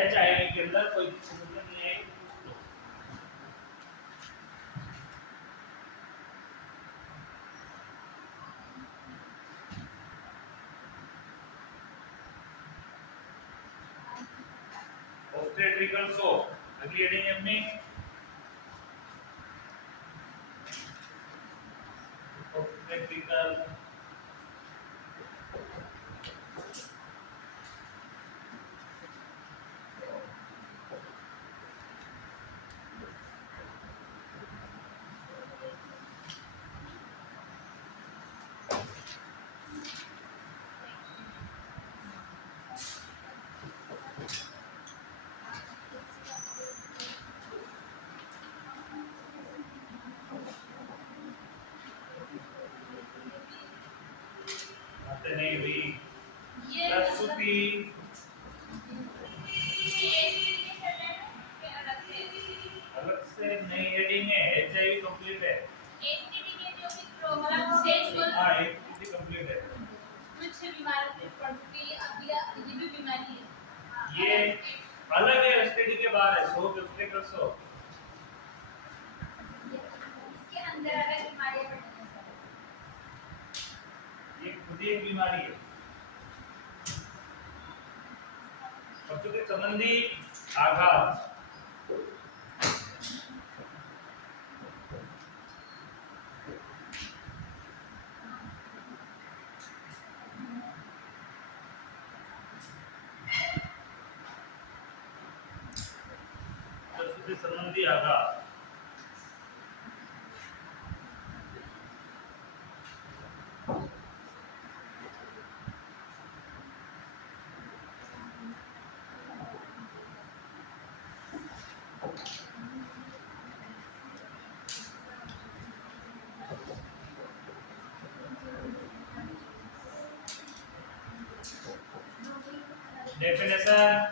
H आएगी के अंदर, कोई समस्या नहीं आएगी। ऑब्स्टेट्रिकल शॉक, अगली हेडिंग है अपनी ऑब्स्टेट्रिकल नहीं हुई प्रस्तुति अलग से नई हेडिंग है, एचआईवी कंप्लीट है, एसटीडी के जो भी हाँ एचआईवी कंप्लीट है। कुछ बीमारी प्रस्तुति अभी ये भी बीमारी है, ये अलग है, एसटीडी के बाहर है, शोक ऑब्स्टेट्रिकल शोक, इसके अंदर अलग बीमारियां पड़ती हैं। ये खुद ही एक बीमारी है। प्रस्तुति संबंधी आघात, प्रस्तुति संबंधी आघात, डेफिनेशन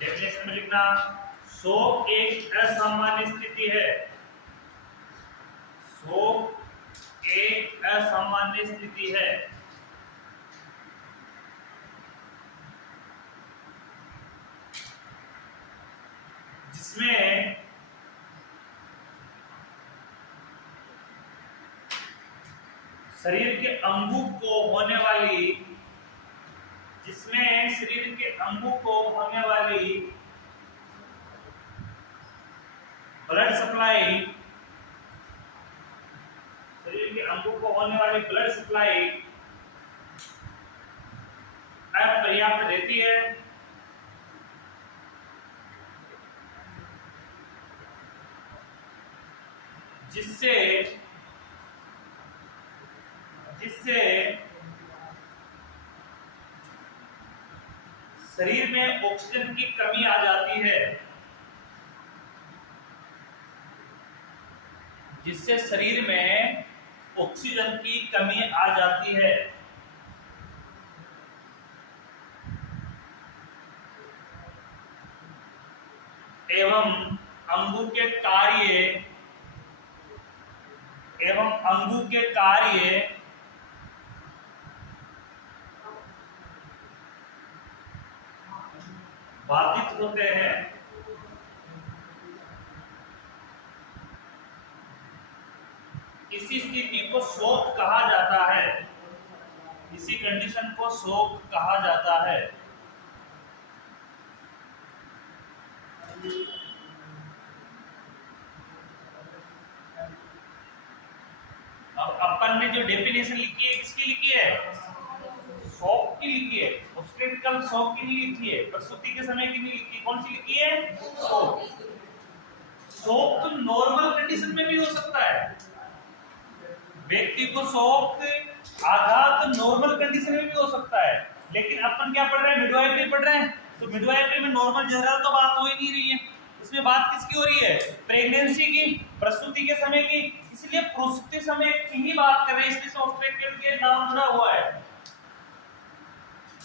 डेफिनेशन में लिखना, शोक एक असामान्य स्थिति है, शोक एक असामान्य स्थिति है जिसमें शरीर के अंगों को होने वाली ब्लड सप्लाई, अपर्याप्त रहती है, जिससे शरीर में ऑक्सीजन की कमी आ जाती है, जिससे शरीर में ऑक्सीजन की कमी आ जाती है। एवं अंगों के कार्य बाधित होते हैं। इसी स्थिति को शोक कहा जाता है, इसी कंडीशन को शोक कहा जाता है। अब अपन ने जो डेफिनेशन लिखी है किसकी लिखी है? शोक की लिखी है, ऑब्स्टेट्रिकल शोक की नहीं लिखी है, प्रसूति के समय की नहीं लिखी। कौन सी लिखी है? शोक। शोक तो नॉर्मल कंडीशन में भी हो सकता है, व्यक्ति को शोक आघात नॉर्मल कंडीशन में भी हो सकता है, लेकिन अपन क्या पढ़ रहे हैं? मिडवाइफरी पढ़ रहे हैं, तो मिडवाइफरी में नॉर्मल जनरल तो बात हो ही नहीं रही है। इसमें बात किसकी हो रही है? प्रेगनेंसी की, प्रसूति के समय की, इसलिए प्रसूति समय की ही बात कर रहे हैं, इसलिए ऑब्स्टेट्रिकल के नाम जुड़ा हुआ है।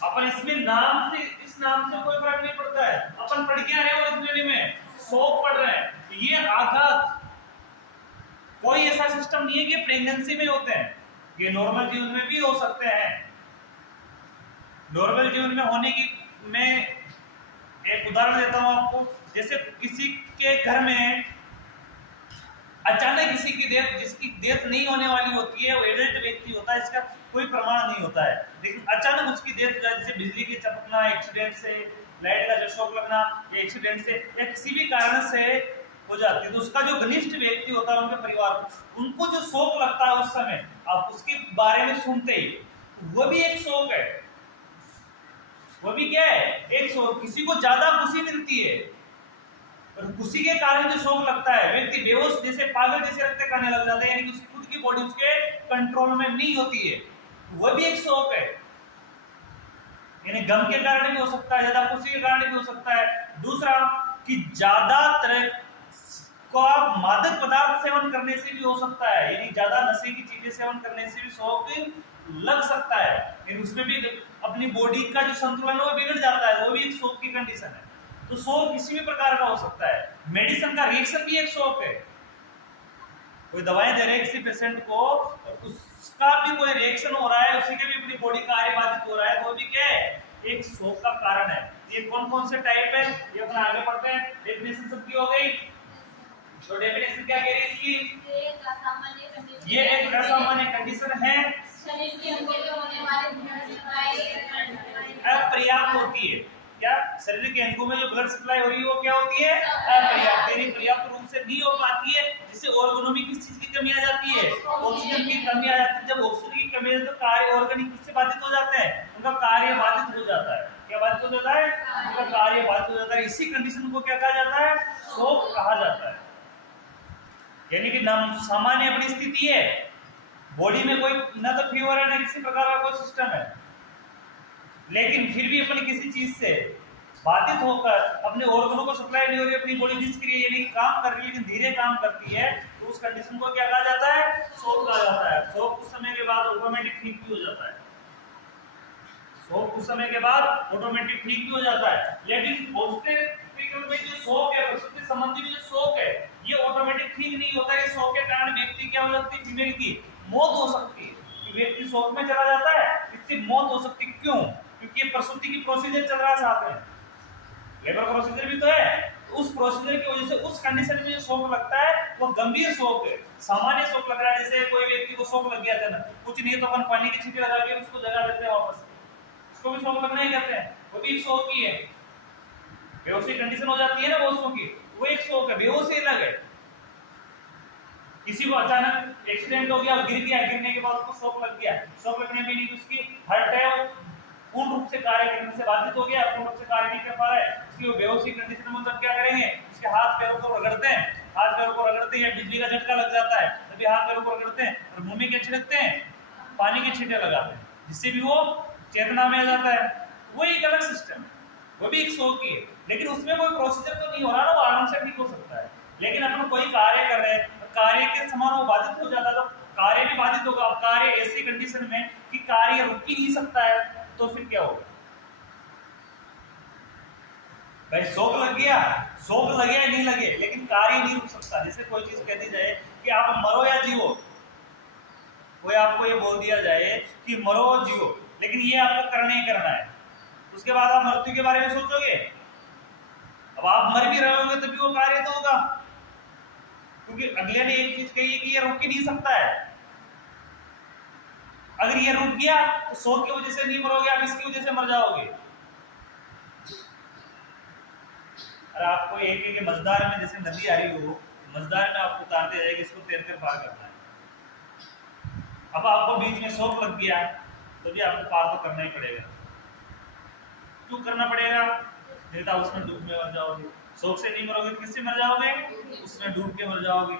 अपन इसमें नाम से, इस नाम से कोई फर्क नहीं पड़ता है, अपन पढ़ के आ रहे हैं ओरिजिनली में शोक पढ़ रहे हैं। ये आघात नहीं है कि प्रेगनेंसी में होते हैं, ये नॉर्मल जीवन में भी हो सकते हैं। नॉर्मल जीवन में होने की मैं एक उदाहरण देता हूं आपको। जैसे किसी के घर में अचानक किसी की डेथ, जिसकी डेथ नहीं होने वाली होती है, वो एडल्ट व्यक्ति होता है, इसका कोई प्रमाण नहीं होता है, लेकिन अचानक उसकी डेथ जैसे बिजली के चमकना, एक्सीडेंट से, लाइट का जो शॉक लगना, या एक्सीडेंट से या किसी भी कारण से हो जाती है, तो उसका जो घनिष्ठ व्यक्ति होता है, उनके परिवार, उनको जो शोक लगता है उस समय, आप उसके बारे में सुनते ही, वो भी एक शोक है। वो भी क्या है? एक शोक। किसी को ज्यादा खुशी मिलती है और खुशी के कारण जो शोक लगता है, व्यक्ति बेहोश जैसे पागल जैसे रखते करने लग जाता है, यानी कि उसकी खुद की बॉडी उसके कंट्रोल में नहीं होती है, वो भी एक शोक है। यानी गम के कारण भी हो सकता है, ज्यादा खुशी के कारण भी हो सकता है। दूसरा कि ज्यादा तरह का मादक पदार्थ सेवन करने से भी हो सकता है, यानी ज्यादा नशे की चीजें सेवन करने से भी शौक लग सकता है, लेकिन उसमें भी अपनी बॉडी का जो संतुलन है वो बिगड़ जाता है, वो भी एक शौक की कंडीशन है। तो शौक किसी भी प्रकार का हो सकता है। मेडिसिन का रिएक्शन भी एक शौक है। कोई दवाएं दे रहे हैं किसी पेशेंट को, उसका भी कोई रिएक्शन हो रहा है, उसी के भी अपनी बॉडी कार्य बाधित हो रहा है, वो भी क्या है? एक शौक का कारण है। ये कौन कौन से टाइप है, ये अपना आगे पढ़ते हैं। डेफिनेशन सबकी हो गई, तो डेफिनेशन क्या कह रही है इसकी? ये एक असामान्य कंडीशन है, शरीर के अंदर होने वाले ब्लड सप्लाई अपर्याप्त होती है। क्या शरीर के अंगों में जो ब्लड सप्लाई हो रही है वो क्या होती है? अपर्याप्त, यानी पर्याप्त रूप से नहीं हो पाती है, जिससे ऑर्गनों में किस चीज की कमी आ जाती है? ऑक्सीजन की कमी आ जाती है। जब ऑक्सीजन की कमी है तो कार्य ऑर्गन किससे बाधित हो जाते हैं? उनका कार्य बाधित हो जाता है। क्या बाधित हो जाता है? उनका कार्य बाधित हो जाता है। इसी कंडीशन को क्या कहा जाता है? शोक कहा जाता है। यानी कि सामान्य अपनी स्थिति है, बॉडी में कोई ना तो फीवर है ना किसी प्रकार का कोई सिस्टम है, लेकिन फिर भी अपनी किसी चीज से बाधित होकर अपने ऑर्गनों को सप्लाई नहीं हो रही, अपनी बॉडी निष्क्रिय यानी कि काम कर रही है लेकिन धीरे काम करती है, तो उस कंडीशन को क्या कहा जाता है? शोक कहा जाता है। शोक कुछ समय के बाद ऑटोमेटिक ठीक भी हो जाता है। शोक कुछ समय के बाद ऑटोमेटिक ठीक भी हो जाता है, लेकिन ऑब्स्टेट्रिकल में जो शोक है, प्रसूति संबंधी में जो शोक है, ये ऑटोमेटिक ठीक नहीं होता है। शोक के कारण व्यक्ति क्या हो जाती है? फीमेल की मौत हो सकती है। व्यक्ति शोक में चला जाता है, इससे मौत हो सकती है। क्यों? क्योंकि ये प्रसूति की प्रोसीजर चल रहा है साथ में, लेबर प्रोसीजर भी तो है। उस प्रोसीजर की वजह से उस कंडीशन में जो शोक लगता है वो गंभीर शोक है। सामान्य शोक लग रहा है, जैसे कोई व्यक्ति को शोक लग गया था ना, कुछ नहीं तो अपन पानी की छींटे लगा के उसको जगा देते हैं वापस, उसको भी शोक लगना ही कहते हैं, वो भी एक शोक ही है। बेहोशी कंडीशन हो जाती है ना बेहोशों की, वो एक शोक है। बेहोशी अलग है। किसी को अचानक एक्सीडेंट हो गया, गिर गया, गिरने के बाद उसको शॉक लग गया, शॉक लगने में नहीं उसकी हार्ट है पूर्ण रूप से कार्य करने से बाधित हो गया, पूर्ण रूप से कार्य नहीं कर पा रहा है, उसकी वो बेहोशी कंडीशन में तब क्या करेंगे? उसके हाथ पैरों को रगड़ते हैं, हाथ पैरों को रगड़ते हैं, बिजली का झटका लग जाता है तभी हाथ पैरों को रगड़ते हैं, और मुंह में क्या छिड़कते हैं? पानी के छींटे लगाते हैं, जिससे भी वो चेतना में आ जाता है। वो एक अलग सिस्टम है, वो भी एक शोक ही है, लेकिन उसमें कोई प्रोसीजर तो नहीं हो रहा ना, वो आराम से ठीक हो सकता है। लेकिन अपन कोई कार्य कर रहे हैं, कार्य के समान वो बाधित हो जाता है, तो कार्य भी बाधित होगा। अब कार्य ऐसी कंडीशन में कि कार्य रुक ही नहीं सकता है, तो फिर क्या होगा? भाई शोक लग गया, शोक लगे या नहीं लगे, लेकिन कार्य नहीं रुक सकता। जैसे कोई चीज कह दी जाए कि आप मरो या जियो, कोई आपको ये बोल दिया जाए कि मरो और जियो, लेकिन ये आपको करना ही करना है, उसके बाद आप मृत्यु के बारे में सोचोगे? अब आप मर भी रहे होंगे तभी वो कार्य तो होगा, क्योंकि अगले ने एक चीज कही है कि ये रुक ही नहीं सकता है। अगर ये रुक गया तो शोक की वजह से नहीं मरोगे, आप इसकी वजह से मर जाओगे। अरे आपको एक मझदार में जैसे नदी आ रही हो, मझदार में आपको उतारते जाएगा, इसको तैर कर पार करना है। अब आपको बीच में शोक लग गया तो भी आपको पार तो करना ही पड़ेगा। क्यों करना पड़ेगा? नहीं तो उसमें डूब में मर जाओगे। शोक से नहीं मरोगे, किससे मर जाओगे? उसमें डूब के मर जाओगे।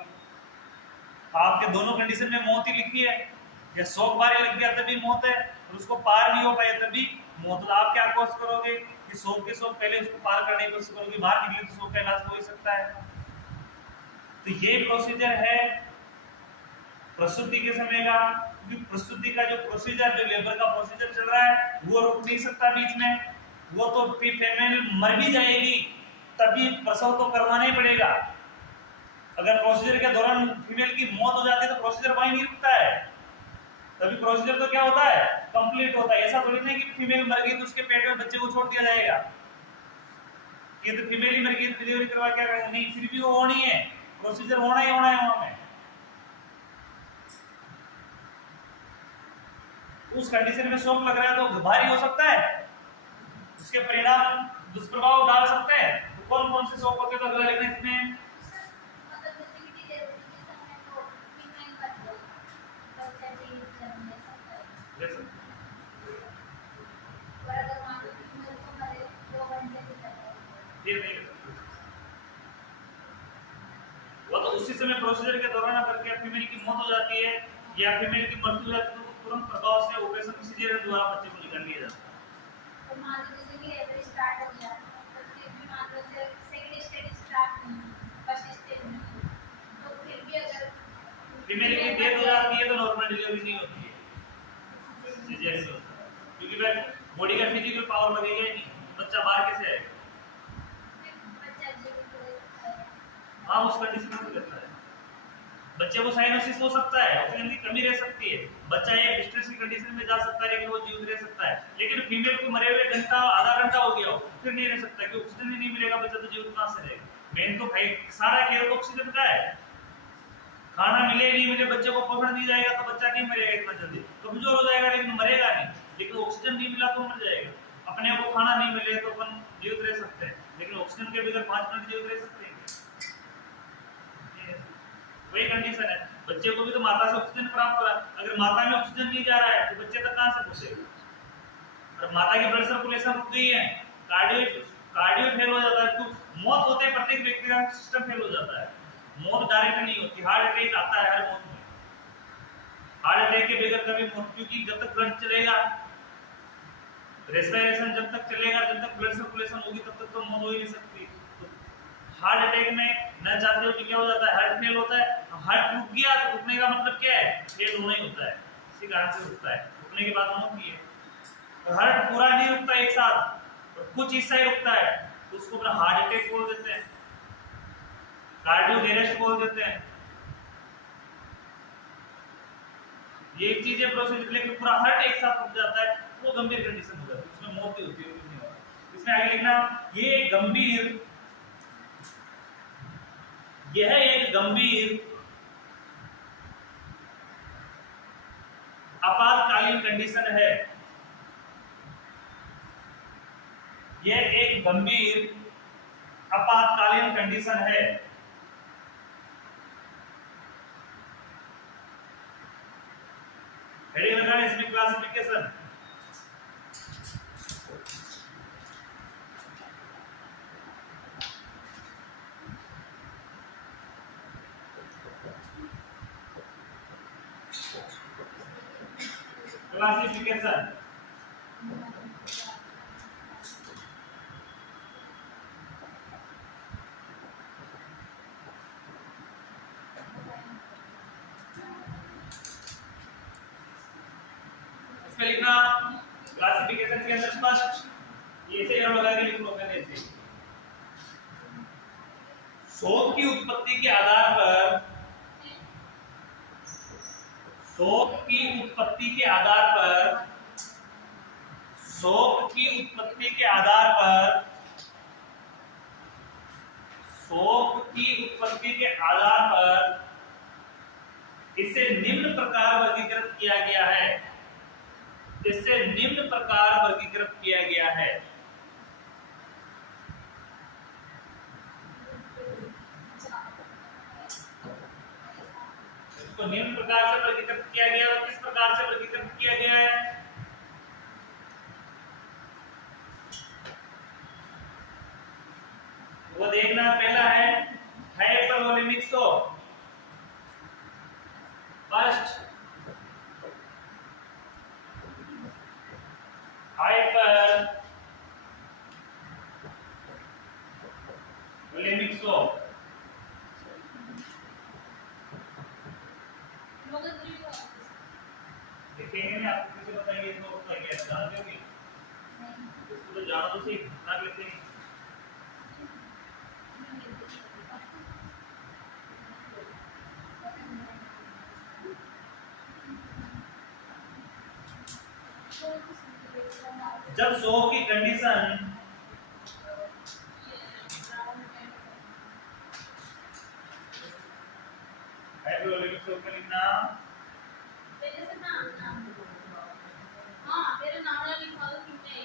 आपके दोनों कंडीशन में मौत ही लिखी है, या शोक बारे लग गया तभी मौत है, और उसको पार नहीं हो पाए तभी मौत। तो आप क्या कोशिश करोगे कि शोक के शोक पहले उसको पार करने की कोशिश करोगे, बाहर निकले तो शोक का इलाज हो ही सकता है। तो ये प्रोसीजर है प्रसूति के समय का। प्रसूति का जो प्रोसीजर, जो लेबर का प्रोसीजर चल रहा है, वो रुक नहीं सकता बीच में। वो तो फीमेल मर भी जाएगी तभी प्रसव तो करवाना ही पड़ेगा। अगर प्रोसीजर के दौरान फीमेल की मौत हो जाती है तो प्रोसीजर वहीं नहीं रुकता है, तभी प्रोसीजर तो क्या होता है, कंप्लीट होता है। ऐसा थोड़ी नहीं कि फीमेल मर गई तो उसके पेट में बच्चे को छोड़ दिया जाएगा, ये तो फीमेल ही मर गई तो डिलीवरी करवा क्या करेंगे, नहीं, फिर भी वो होनी है, प्रोसीजर होना ही होना है वहां में। उस कंडीशन में शॉक लग रहा है तो भारी हो सकता है, उसके परिणाम दुष्प्रभाव डाल सकते हैं। तो कौन कौन से शॉक होते हैं तो अगला लिखना इसमें, वो तो उसी समय प्रोसीजर के दौरान अगर क्या फीमेल की मौत हो जाती है या फीमेल की मृत्यु हो जाती है तो तुरंत प्रभाव से ऑपरेशन सिजेरियन द्वारा बच्चे को निकाल लिया जाता है। तो मान लो जैसे कि एवरेज स्टार्ट हो गया तो फिर भी मान लो से सेकंड स्टेज स्टार्ट नहीं, फर्स्ट स्टेज नहीं, तो फिर भी अगर फीमेल की डेथ हो जाती है तो नॉर्मल डिलीवरी नहीं होती है, सिजेरियन होता है, क्योंकि फिर बॉडी का फिजिकल पावर लगेगा ही नहीं, बच्चा बाहर कैसे आएगा। बच्चा जीवित हो सकता है। हाँ, उस कंडीशन में करता है, बच्चे को साइनोसिस हो सकता है, ऑक्सीजन की कमी रह सकती है, बच्चा एक डिस्ट्रेस की कंडीशन में जा सकता है लेकिन वो जीवित रह सकता है। लेकिन फीमेल को मरे हुए घंटा आधा घंटा हो गया हो फिर नहीं रह सकता, क्योंकि ऑक्सीजन ही नहीं मिलेगा, बच्चा तो जीवित कहां से रहेगा। मेन तो सारा खेल तो ऑक्सीजन का है, खाना मिले नहीं मिले बच्चे को पोषण नहीं जाएगा तो बच्चा नहीं मरेगा इतना जल्दी, कमजोर हो जाएगा लेकिन मरेगा नहीं। लेकिन ऑक्सीजन नहीं मिला तो मर जाएगा, अपने को खाना नहीं मिले तो अपन जीवित रह सकते हैं, लेकिन ऑक्सीजन के बगैर 5 मिनट जीवित रह सकते हैं, वही कंडीशन है। बच्चे को भी तो माता से ऑक्सीजन प्राप्त हो रहा है, अगर माता में ऑक्सीजन नहीं जा रहा है तो बच्चे तक कहां से पहुंचेगा। और माता की ब्लड सर्कुलेशन रुक गई है, कार्डियो फेल हो जाता है, तो मौत होते प्रत्येक व्यक्ति का सिस्टम फेल हो जाता है। मौत डायरेक्ट नहीं होती, हार्ट अटैक आता है हर मौत में, हार्ट अटैक के बगैर कभी मौत, क्योंकि जब तक ब्लड चलेगा, रेस्पिरेशन जब तक चलेगा, जब तक ब्लड सर्कुलेशन होगी तब तक तो मौत हो ही नहीं सकती। तो हार्ट अटैक में न चाहते हो कि क्या हो जाता है, हार्ट फेल होता है, हार्ट रुक गया तो रुकने का मतलब क्या है, फेल होना ही होता है, इसी कारण से रुकता है, रुकने के बाद मौत ही है। तो हार्ट पूरा नहीं रुकता एक साथ, तो कुछ हिस्सा ही रुकता है, तो उसको अपना हार्ट अटैक बोल देते हैं, कार्डियक अरेस्ट बोल देते हैं। ये एक चीज है प्रोसीजर, लेकिन पूरा हार्ट एक साथ रुक जाता है वो गंभीर कंडीशन हो जाती है, उसमें मौत ही होती है, कुछ नहीं होता। इसमें आगे लिखना, यह एक गंभीर आपातकालीन कंडीशन है, यह एक गंभीर आपातकालीन कंडीशन है। हेडिंग लगाना इसमें क्लासिफिकेशन, क्लासिफिकेशन इसमें लिखना, क्लासिफिकेशन के अंदर स्पष्ट ये से लगा के लिख लो पहले से, शोध की उत्पत्ति के आधार पर, शोक की उत्पत्ति के आधार पर, शोक की उत्पत्ति के आधार पर, शोक की उत्पत्ति के आधार पर इसे निम्न प्रकार वर्गीकृत किया गया है, इसे निम्न प्रकार वर्गीकृत किया गया है। इसको निम्न प्रकार से वर्गीकृत किया गया है, किस प्रकार से वर्गीकृत किया गया है, वो देखना। पहला है hypervolaemic shock, first hypervolaemic shock, देखेंगे ना, आपको किसे बताएंगे इसको होता है क्या, जानते हो कि इसको तो जानो तो सही, ना लेते हैं। जब 100 की कंडीशन हाइड्रोलिक सो का लिखना तेरे से नाम हाँ तेरा नाम ना लिखा हो कितने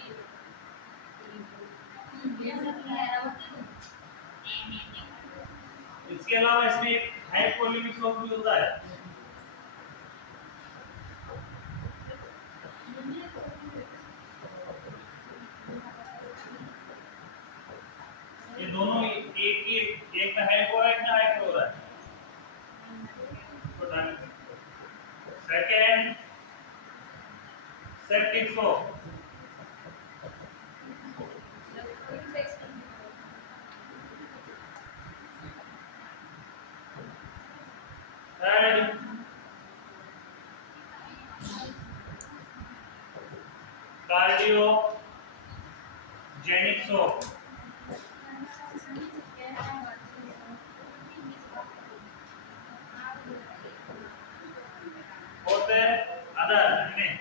ऐसा नहीं है इसके अलावा इसमें एक हाइड्रोलिक सो भी होता है। ये दोनों एक ही एक में हाइप हो रहा है, एक में हाइप हो रहा है। Second septic flow, third cardiogenic flow, fourth other नहीं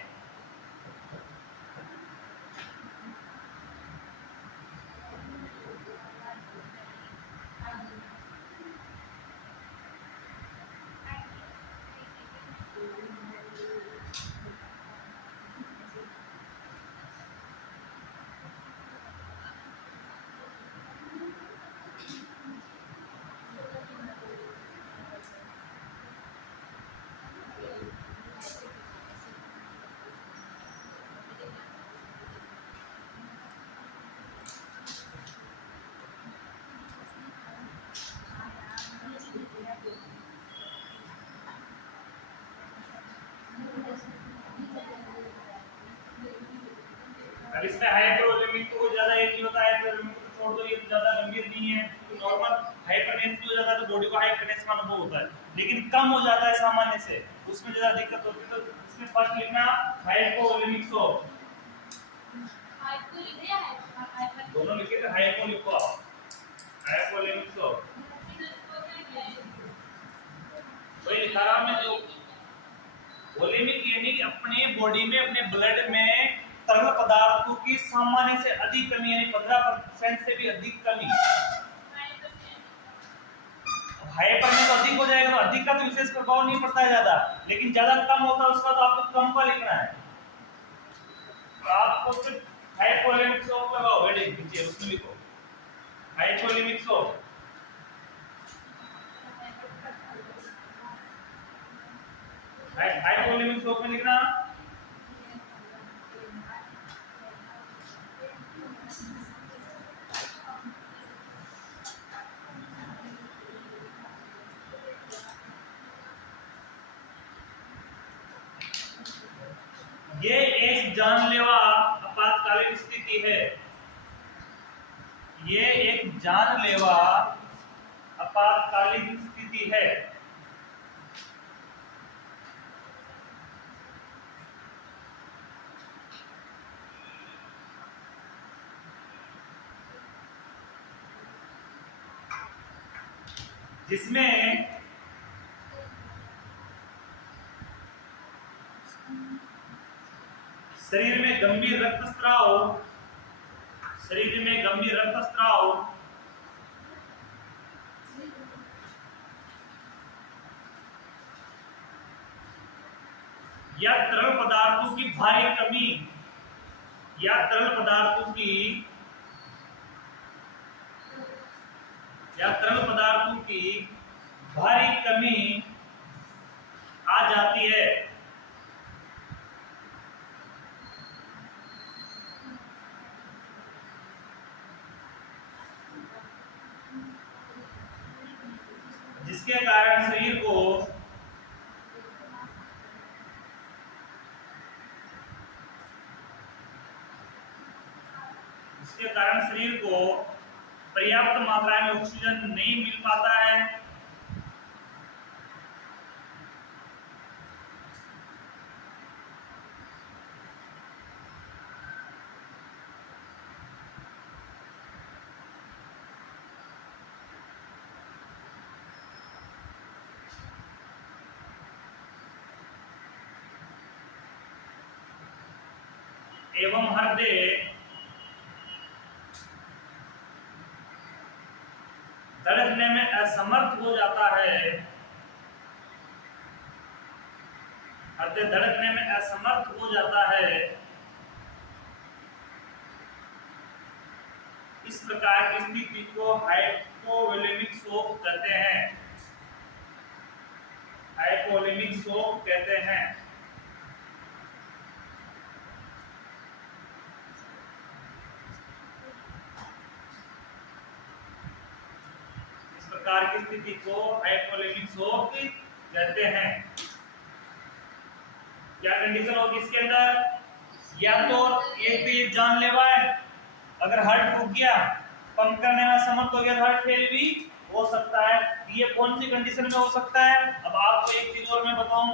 अब इसमें हाइड्रोलिमिक तो ज्यादा ये नहीं होता है, हाइड्रोलिमिक तो छोड़ दो, ये ज्यादा गंभीर नहीं है। तो नॉर्मल हाइपरटेंस हो जाता है तो बॉडी को हाइपरटेंस का अनुभव होता है, लेकिन कम हो जाता है सामान्य से, उसमें ज्यादा दिक्कत होती है। तो इसमें फर्स्ट लिखना हाइपोवोलेमिक शो, हाइपो लिख दिया है दोनों लिखे थे, हाइपो लिखो हाइपोवोलेमिक शो वही लिखा रहा मैं, जो वोलेमिक यानी अपने बॉडी में अपने ब्लड में तरल पदार्थों की सामान्य से अधिक कमी, यानी 15% से भी अधिक कमी। हाइपर में तो अधिक हो जाएगा, तो अधिक का तो विशेष प्रभाव नहीं पड़ता है ज्यादा, लेकिन ज्यादा कम होता है उसका तो आपको कम का लिखना है। तो आपको फिर हाइपोवोलेमिक शॉक लगाओ, हेडिंग नीचे उसमें लिखो हाइपोवोलेमिक शॉक। हाइपोवोलेमिक शॉक में लिखना ये एक जानलेवा आपातकालीन स्थिति है, ये एक जानलेवा आपातकालीन स्थिति है। जिसमें शरीर में गंभीर रक्तस्राव, शरीर में गंभीर रक्तस्राव, या तरल पदार्थों की भारी कमी, या तरल पदार्थों की भारी कमी आ जाती है। जिसके कारण शरीर को पर्याप्त मात्रा में ऑक्सीजन नहीं मिल पाता है। एवं हृदय धड़कने में असमर्थ हो जाता है, हृदय धड़कने में असमर्थ हो जाता है, इस प्रकार की स्थिति को हाइपोवोलेमिक शोक कहते हैं, हाइपोवोलेमिक शोक कहते हैं। इस प्रकार की स्थिति को हाइपोवोलेमिक शोक कहते हैं। क्या कंडीशन होगी इसके अंदर? या तो एक तो ये जानलेवा है, अगर हार्ट रुक गया, पंप करने में असमर्थ हो गया तो हार्ट फेल भी हो सकता है। ये कौन सी कंडीशन में हो सकता है? अब आपको एक चीज और मैं बताऊं,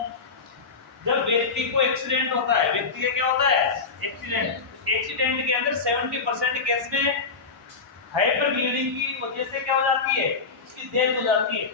जब व्यक्ति को एक्सीडेंट होता है, व्यक्ति का क्या होता है? एक्सीडेंट। एक्सीडेंट के अंदर 70% केस में हाइपर ब्लीडिंग की वजह से क्या हो जाती है? उसकी डेथ हो जाती है।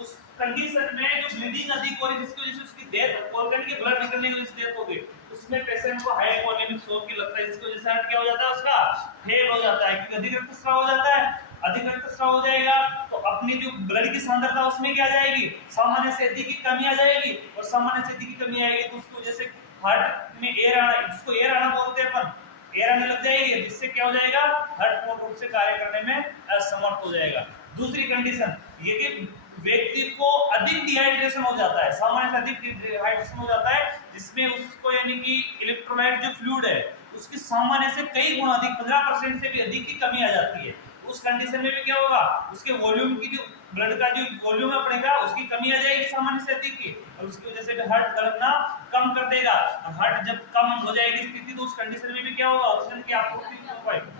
उस कंडीशन में जो ब्लीडिंग अधिक हो रही है जिसकी वजह से उसकी डेथ, ऑर्गन के ब्लड निकलने की वजह से डेथ हो गई, उसमें पेशेंट को हाइपोवोलेमिक शोक की लगता है, इसकी वजह से हार्ट क्या हो जाता है? उसका फेल हो जाता है, क्योंकि अधिक रक्तस्राव हो जाता है। अधिक रक्तस्राव हो जाएगा तो अपनी जो ब्लड की सांद्रता उसमें क्या आ जाएगी? सामान्य से अधिक की कमी आ जाएगी, और सामान्य से अधिक की कमी आएगी तो उसकी वजह से हार्ट में एयर आना, जिसको एयर आना बोलते हैं अपन, एयर आने लग जाएगी, जिससे क्या हो जाएगा? हार्ट पूर्ण रूप से कार्य करने में असमर्थ हो जाएगा। दूसरी कंडीशन ये कि व्यक्ति को अधिक डिहाइड्रेशन हो जाता है, सामान्य से अधिक डिहाइड्रेशन हो जाता है, जिसमें उसको यानी कि इलेक्ट्रोलाइट जो फ्लूइड है उसकी सामान्य से कई गुना अधिक, 15% से भी अधिक की कमी आ जाती है। उस कंडीशन में भी क्या होगा? उसके वॉल्यूम की जो ब्लड का जो वॉल्यूम है पड़ेगा, उसकी कमी आ जाएगी सामान्य से अधिक की, और उसकी वजह से भी हार्ट धड़कना कम कर देगा। हार्ट जब कम हो जाएगी स्थिति तो उस कंडीशन में भी क्या होगा? ऑक्सीजन की आपूर्ति नहीं हो पाएगी,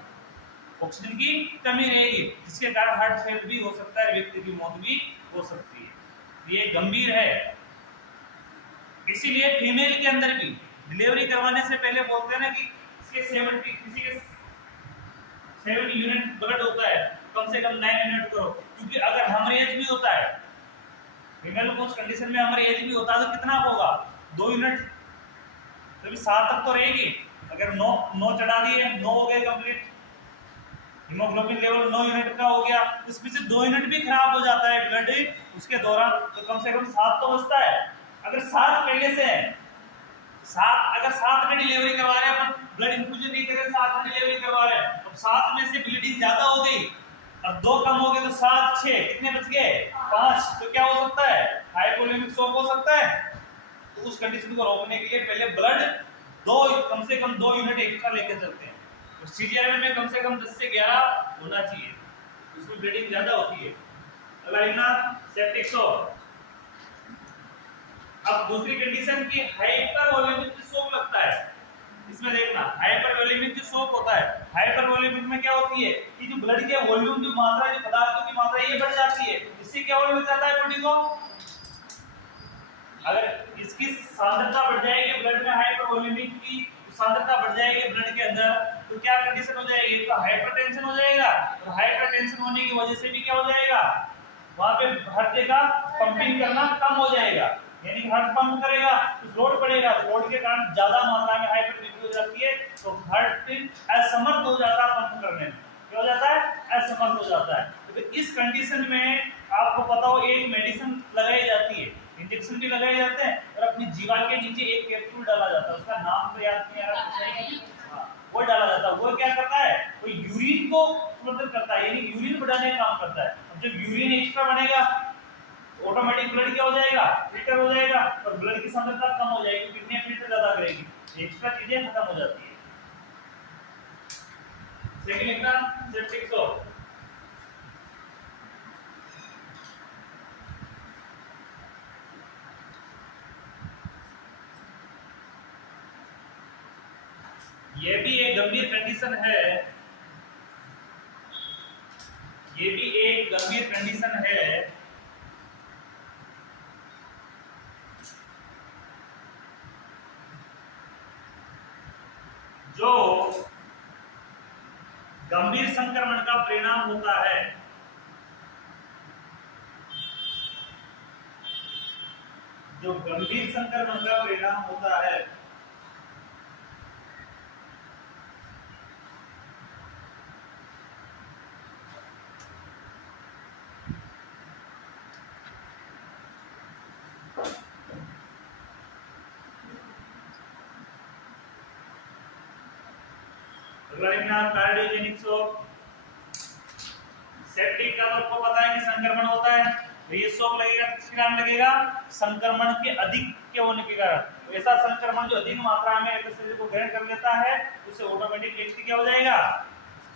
ऑक्सीजन की कमी रहेगी, जिसके कारण हार्ट फेल भी हो सकता है, व्यक्ति की मौत भी हो सकती है। ये गंभीर है। इसीलिए फीमेल के अंदर भी डिलीवरी करवाने से पहले बोलते हैं ना कि इसके 70 किसी के 7 यूनिट ब्लड होता है, कम से कम 9 यूनिट करो, क्योंकि अगर हेमरेज भी होता है, फीमेल को उस कंडीशन में हेमरेज भी होता है तो कितना होगा? 2 यूनिट, तभी 7 तक तो रहेगी। अगर 9 चढ़ा दिए, 9 हो गए कंप्लीट, हीमोग्लोबिन लेवल 9 यूनिट का हो गया, उसमें से 2 यूनिट भी खराब हो जाता है ब्लड उसके दौरान, तो कम से कम 7 तो बचता है। अगर 7 पहले से है, 7 अगर 7 में डिलीवरी करवा रहे हैं अपन, ब्लड इन्फ्यूजन नहीं कर रहे, 7 में डिलीवरी करवा रहे हैं, अब 7 में से ब्लीडिंग ज्यादा हो गई, अब 2 कम हो गए तो 7 6 कितने बच गए? 5। तो क्या हो सकता है? हाइपोवोलेमिक शोक हो सकता है। तो उस कंडीशन को रोकने के लिए पहले ब्लड कम से कम 2 यूनिट एक्स्ट्रा लेके चलते हैं। तो सीजीआरएम में कम से कम 10 से 11 होना चाहिए, उसमें ब्लीडिंग ज्यादा होती है। अगला सेप्टिक शॉक। अब दूसरी कंडीशन की हाइपरवोलेमिक शॉक लगता है, इसमें देखना हाइपरवोलेमिक शॉक होता है। हाइपरवोलेमिक में क्या होती है कि जो ब्लड के वॉल्यूम की मात्रा, जो पदार्थों की मात्रा ये बढ़ जाती है, इससे क्या हो जाता है बॉडी को? अगर इसकी सांद्रता बढ़ जाएगी ब्लड में, हाइपरवोलेमिक की सांद्रता बढ़ जाएगी ब्लड के अंदर, तो क्या कंडीशन हो जाएगी? तो हाइपरटेंशन हो जाएगा, और हाइपरटेंशन होने की वजह से भी क्या हो जाएगा? वहां पे हृदय का पंपिंग करना कम हो जाएगा, यानी हार्ट पंप करेगा तो लोड पड़ेगा, लोड के कारण ज्यादा मात्रा में हाइपरटेंशन हो जाती है, तो हार्ट असमर्थ हो जाता है पंप करने में। क्या हो जाता है? असमर्थ हो जाता है। तो इस कंडीशन में आपको पता हो एक मेडिसिन लगाई जाती है, इंजेक्शन भी लगाए जाते हैं, और अपनी जीवा के नीचे एक कैप्सूल डाला जाता है, उसका नाम तो याद नहीं आ रहा, वो डाला जाता है। वो क्या करता है? वो यूरिन को समर्थन करता है, यानी यूरिन बढ़ाने का काम करता है। जब यूरिन एक्स्ट्रा बनेगा ऑटोमेटिक ब्लड क्या हो जाएगा? फिल्टर हो जाएगा, और ब्लड की सांद्रता कम हो जाएगी, किडनी फिल्टर ज्यादा करेगी, एक्स्ट्रा चीजें खत्म हो जाती है। Second exam septic shock. ये भी एक गंभीर कंडीशन है, ये भी एक गंभीर कंडीशन है। जो गंभीर संक्रमण का परिणाम होता है, जो गंभीर संक्रमण का परिणाम होता है, अगला लिखना कार्डियोजेनिक शॉक। सेप्टिक का तो आपको पता है कि संक्रमण होता है, तो ये शॉक लगेगा किसके कारण लगेगा? संक्रमण के अधिक के होने के कारण। तो ऐसा संक्रमण जो अधिक मात्रा में एक शरीर को ग्रहण कर लेता है उससे ऑटोमेटिक व्यक्ति क्या हो जाएगा?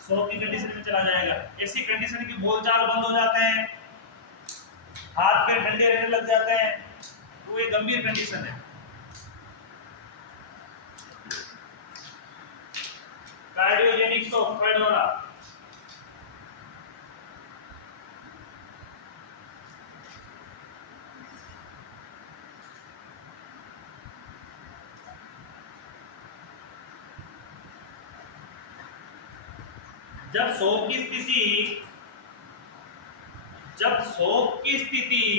शॉक की कंडीशन में चला जाएगा। ऐसी कंडीशन की बोलचाल बंद हो जाते हैं, हाथ पैर ठंडे रहने लग जाते हैं, तो ये गंभीर कंडीशन है। कार्डियोजेनिक शॉक थर्ड वाला। जब शॉक की स्थिति जब शॉक की स्थिति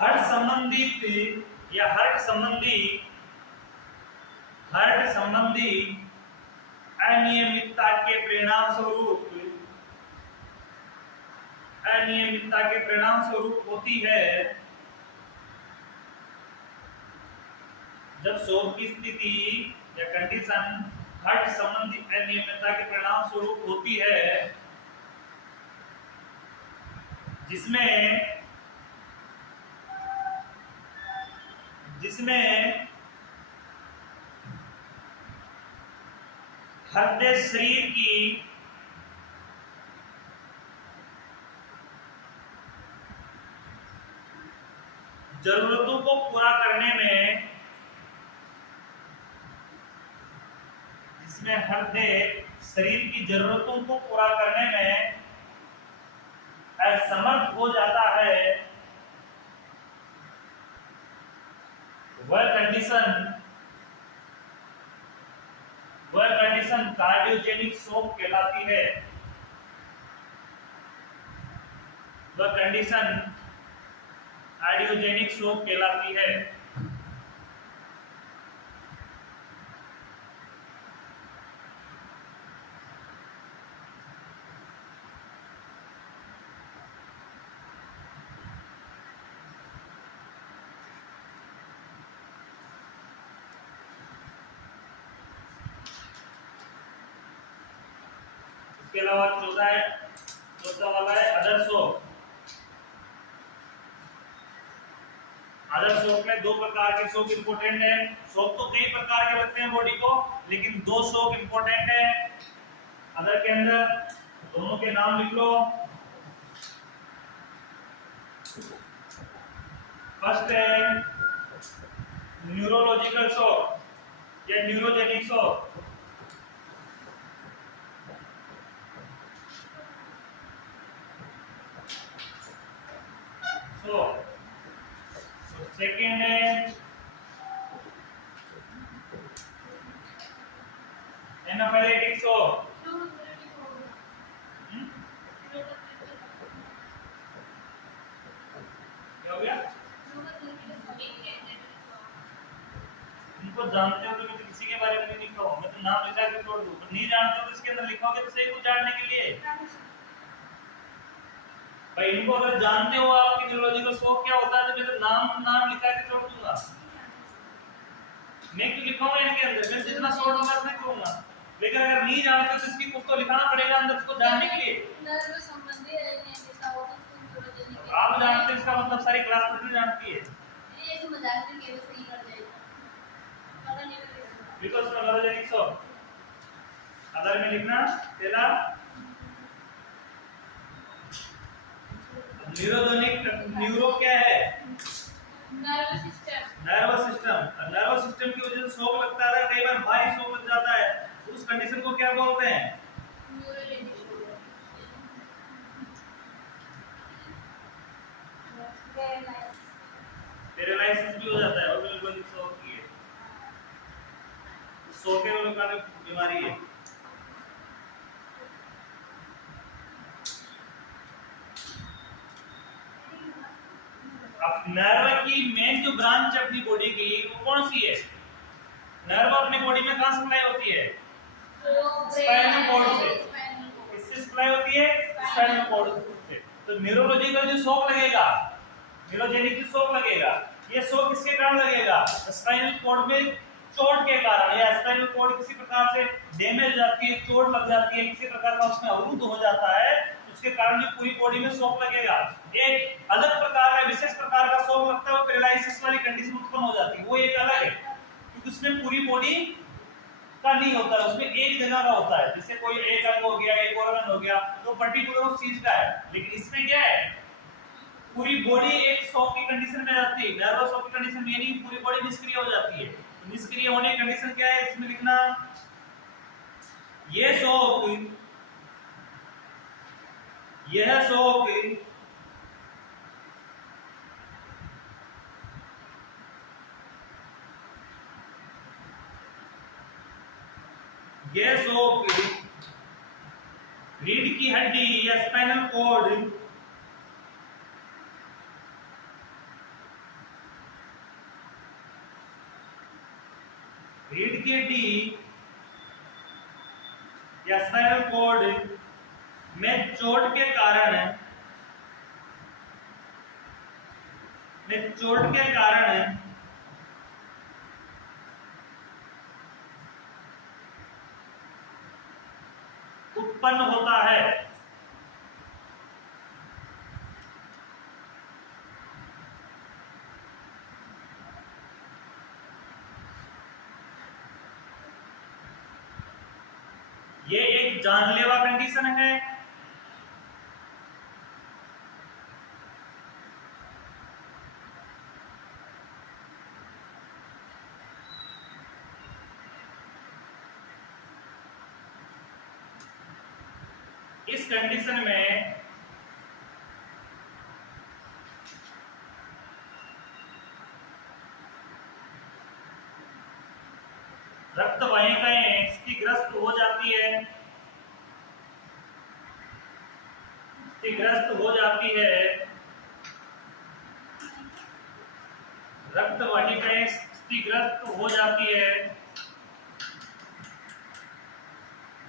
हार्ट संबंधी अनियमितता के परिणाम स्वरूप होती है। जब शॉक की स्थिति या कंडीशन हार्ट संबंधी अनियमितता के परिणाम स्वरूप होती है, जिसमें हृदय शरीर की जरूरतों को पूरा करने में असमर्थ हो जाता है, वह कंडीशन कार्डियोजेनिक शॉक कहलाती है। वह कंडीशन कार्डियोजेनिक शॉक कहलाती है। इसके अलावा चौथा वाला है अदर शॉक। अदर शॉक में दो प्रकार के शॉक इंपॉर्टेंट है। शॉक तो कई प्रकार के लगते हैं बॉडी को, लेकिन दो शॉक इंपॉर्टेंट है अदर के अंदर। दोनों के नाम लिख लो। फर्स्ट है न्यूरोलॉजिकल शॉक या न्यूरोजेनिक शॉक। सेकेंड है एनाफाइलेटिक शॉक। क्या हो गया? इनको जानते हो तो मैं किसी के बारे में नहीं लिखा हूँ, मैं तो नाम लिखा के छोड़ दूँ। नहीं जानते हो तो इसके अंदर लिखोगे तो सही कुछ जानने के लिए। भाई इनको अगर जानते हो आपकी न्यूरोलॉजिकल शॉक क्या होता है तो मैं तो नाम लिखा के छोड़ दूंगा। मैं क्यों लिखाऊंगा इनके अंदर? मैं जितना शॉर्ट होगा उतना करूंगा, लेकिन अगर नहीं जानते तो इसकी कुछ तो लिखाना पड़ेगा अंदर इसको जानने के लिए। आप जानते हैं इसका मतलब सारी क्लास पूरी जानती है। ये मजाक में केवल सही कर देगा, पता नहीं लगेगा। बिकॉज़ न्यूरोजेनिक शॉक अदर में लिखना पहला न्यूरो क्या है? Nervous system. नर्वस सिस्टम की वजह से शॉक लगता है, कई बार भारी शॉक लग जाता है, तो उस कंडीशन को क्या बोलते हैं? Neurogenic shock. पैरालिसिस भी हो जाता है और न्यूरोजेनिक शॉक की है। शॉक के वाले का बीमारी है। अब नर्व की मेन जो ब्रांच है अपनी बॉडी की वो कौन सी है? नर्व अपनी बॉडी में कहां सप्लाई होती है? स्पाइनल कॉर्ड से। किससे सप्लाई होती है? स्पाइनल कॉर्ड से। तो न्यूरोलॉजिकल जो शॉक लगेगा, न्यूरोजेनिक जो शॉक लगेगा, ये शॉक किसके कारण लगेगा? स्पाइनल कॉर्ड में चोट के कारण, या स्पाइनल कॉर्ड किसी प्रकार से डैमेज हो जाती है, चोट लग जाती है, किसी प्रकार का उसमें अवरुद्ध हो जाता है, उसके कारण भी पूरी बॉडी में शॉक लगेगा। एक अलग प्रकार का, विशेष प्रकार का शॉक लगता है, वो पैरालिसिस वाली कंडीशन उत्पन्न हो जाती है, वो एक अलग है, क्योंकि उसमें पूरी बॉडी का नहीं होता है, उसमें एक जगह का होता है। जैसे कोई एक अंग हो गया, एक ऑर्गन हो गया, तो पर्टिकुलर उस चीज का है। लेकिन इसमें क्या है, पूरी बॉडी एक शॉक की कंडीशन में जाती है। नर्वस शॉक की कंडीशन में यानी पूरी बॉडी निष्क्रिय हो जाती है। तो निष्क्रिय होने की कंडीशन क्या है, इसमें लिखना, ये शॉक, यह शॉक ये शॉक रीढ़ की हड्डी या स्पाइनल कॉर्ड रीढ़ की हड्डी या स्पाइनल कॉर्ड में चोट के कारण उत्पन्न होता है। ये एक जानलेवा कंडीशन है। इस कंडीशन में रक्त वाहिकाएं क्षतिग्रस्त हो जाती है, रक्त वाहिकाएं क्षतिग्रस्त हो जाती है,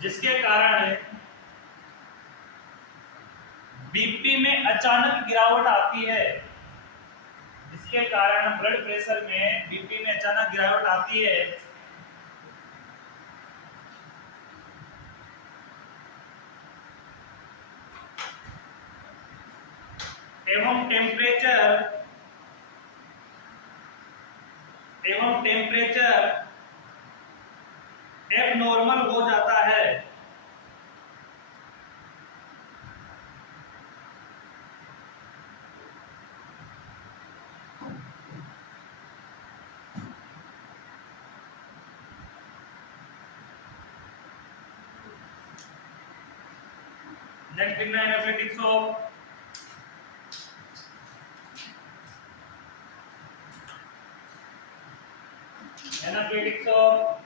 जिसके कारण बीपी में अचानक गिरावट आती है, जिसके कारण ब्लड प्रेशर में, बीपी में अचानक गिरावट आती है। एवं टेम्परेचर एबनॉर्मल हो जाता है। नेक्स्ट लिखना है anaphylactic shock. Anaphylactic shock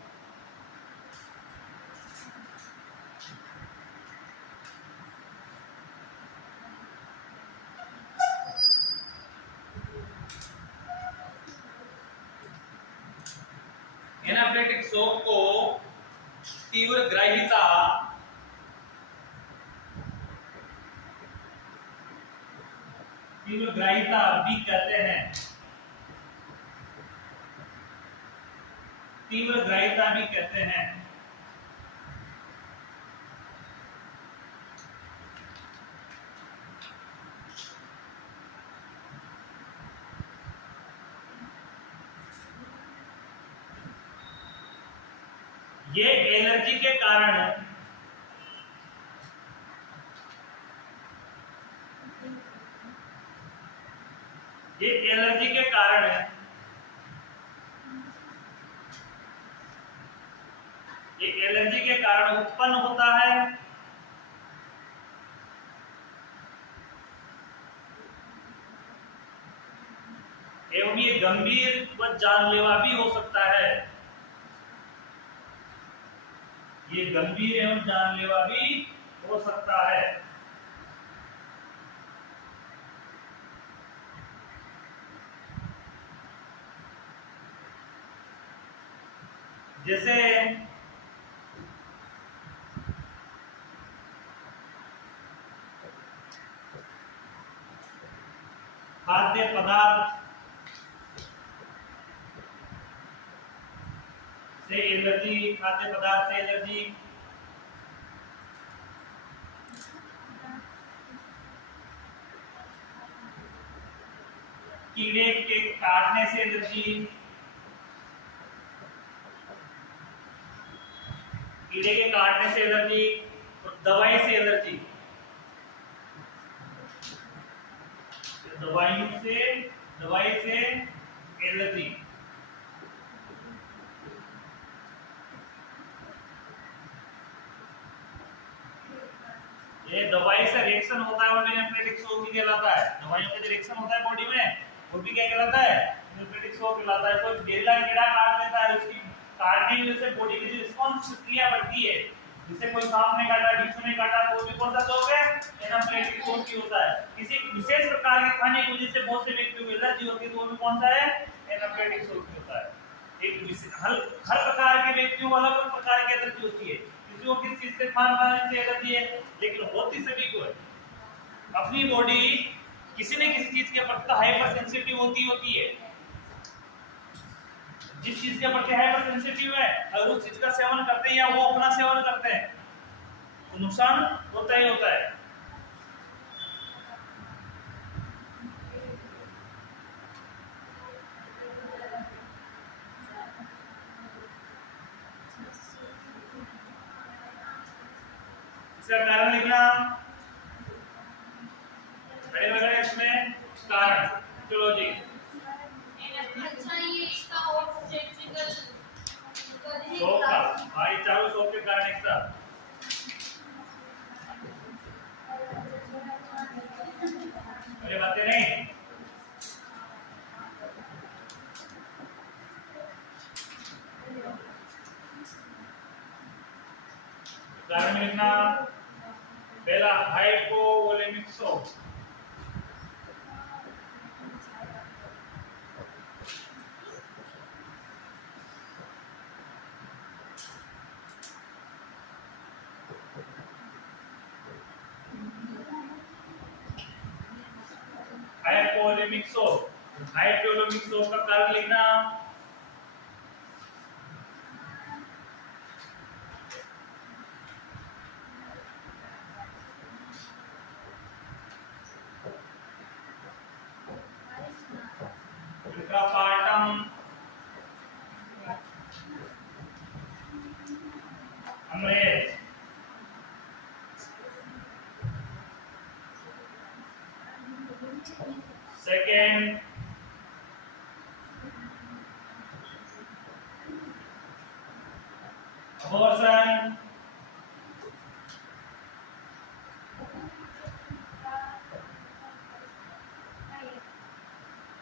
anaphylactic shock को तीव्र ग्राह्यता भी कहते हैं। तीव्र ग्राह्यता भी कहते हैं। ये एलर्जी के कारण उत्पन्न होता है। एवं ये गंभीर व जानलेवा भी हो सकता है। ये गंभीर एवं जानलेवा भी हो सकता है। जैसे से एलर्जी, खाद्य पदार्थ से एलर्जी, कीड़े के काटने से एलर्जी, कीड़े के काटने से एलर्जी, और दवाई से एलर्जी, दवाई से एलर्जी। ये दवाई से रिएक्शन होता है वो भी एनाफिलेक्टिक शॉक ही कहलाता है। दवाइयों का जो रिएक्शन होता है बॉडी में वो भी क्या कहलाता है? एनाफिलेक्टिक शॉक कहलाता है। कोई जहरीला कीड़ा काट लेता है, उसकी काटने की वजह से बॉडी की जो रिस्पांस क्रिया बढ़ती है, जिसे कोई सांप ने काटा, बिच्छू ने काटा, तो भी कौन सा शॉक है? एनाफिलेक्टिक शॉक ही होता है। किसी विशेष प्रकार के खाने की वजह से बहुत से व्यक्तियों को एलर्जी होती है, तो वो भी कौन सा है? एनाफिलेक्टिक शॉक होता है। हर प्रकार के व्यक्तियों को अलग-अलग प्रकार की एलर्जी होती है। किसी को किस चीज से खान-पान से एलर्जी है, लेकिन होती सभी को है। अपनी बॉडी किसी न किसी चीज के प्रति हाइपर सेंसिटिव होती है। जिस चीज के प्रति हाइपर सेंसिटिव है, अगर उस चीज का सेवन करते हैं या वो अपना सेवन करते हैं, तो नुकसान होता ही होता है। इसका कारण लिखना, बड़े बड़े इसमें कारण। चलो जी, अच्छा ये इसका ऑब्स्टेट्रिकल शॉक का भाई चारों शॉक के कारण एक साथ अरे बातें नहीं। कारण लिखना, पहला hypovolemic shock, hypovolemic shock, hypovolemic shock का कारण लिखना, intrapartum haemorrhage, second abortion,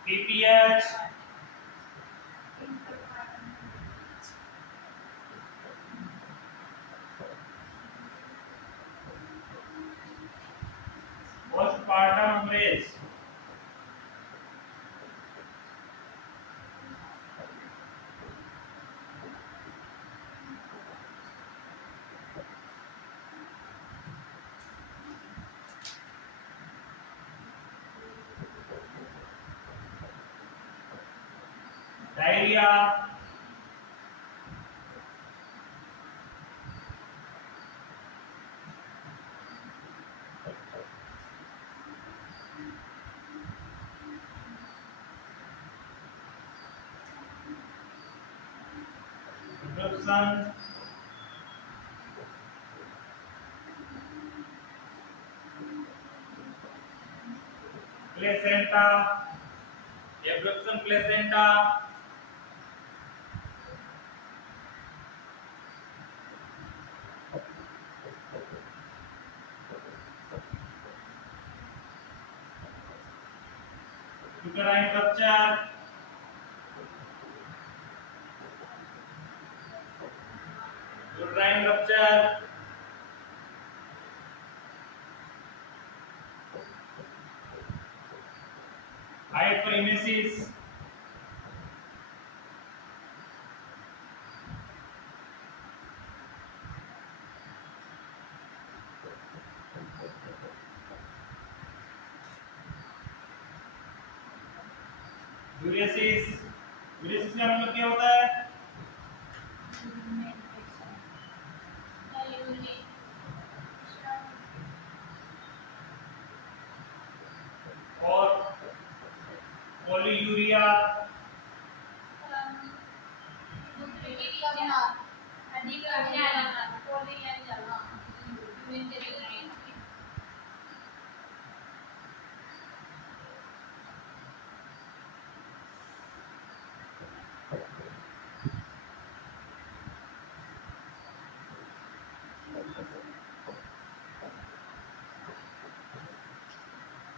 PPH, postpartum hemorrhage, diarrhoea, interruption, placenta, abruption placenta, uterine rupture, uterine rupture, hyperemesis, uresis, uresis का मतलब क्या होता है? और polyuria,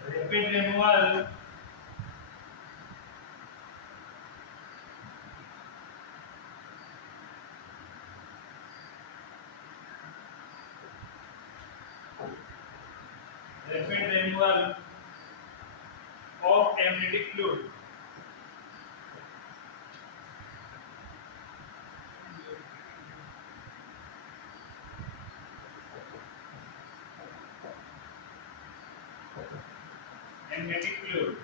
rapid removal, rapid removal of amniotic fluid. Amniotic fluid.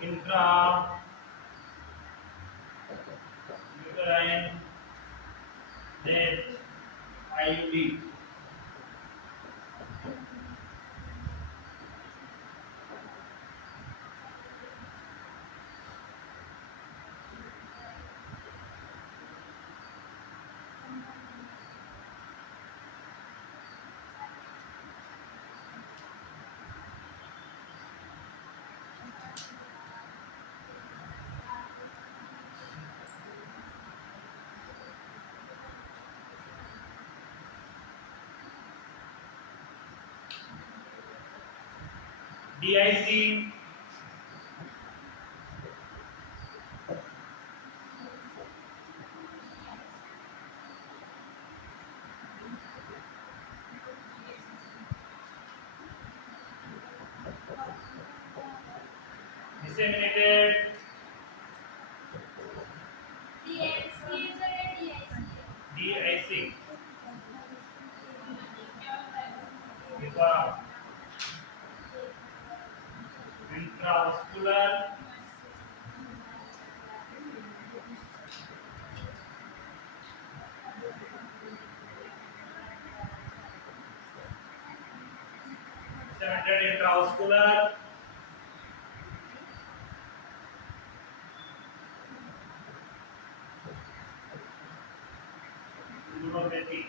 Intra uterine death, IUD. DIC, disseminated DIC, Viva, intravascular, disseminated intravascular, neuropathy.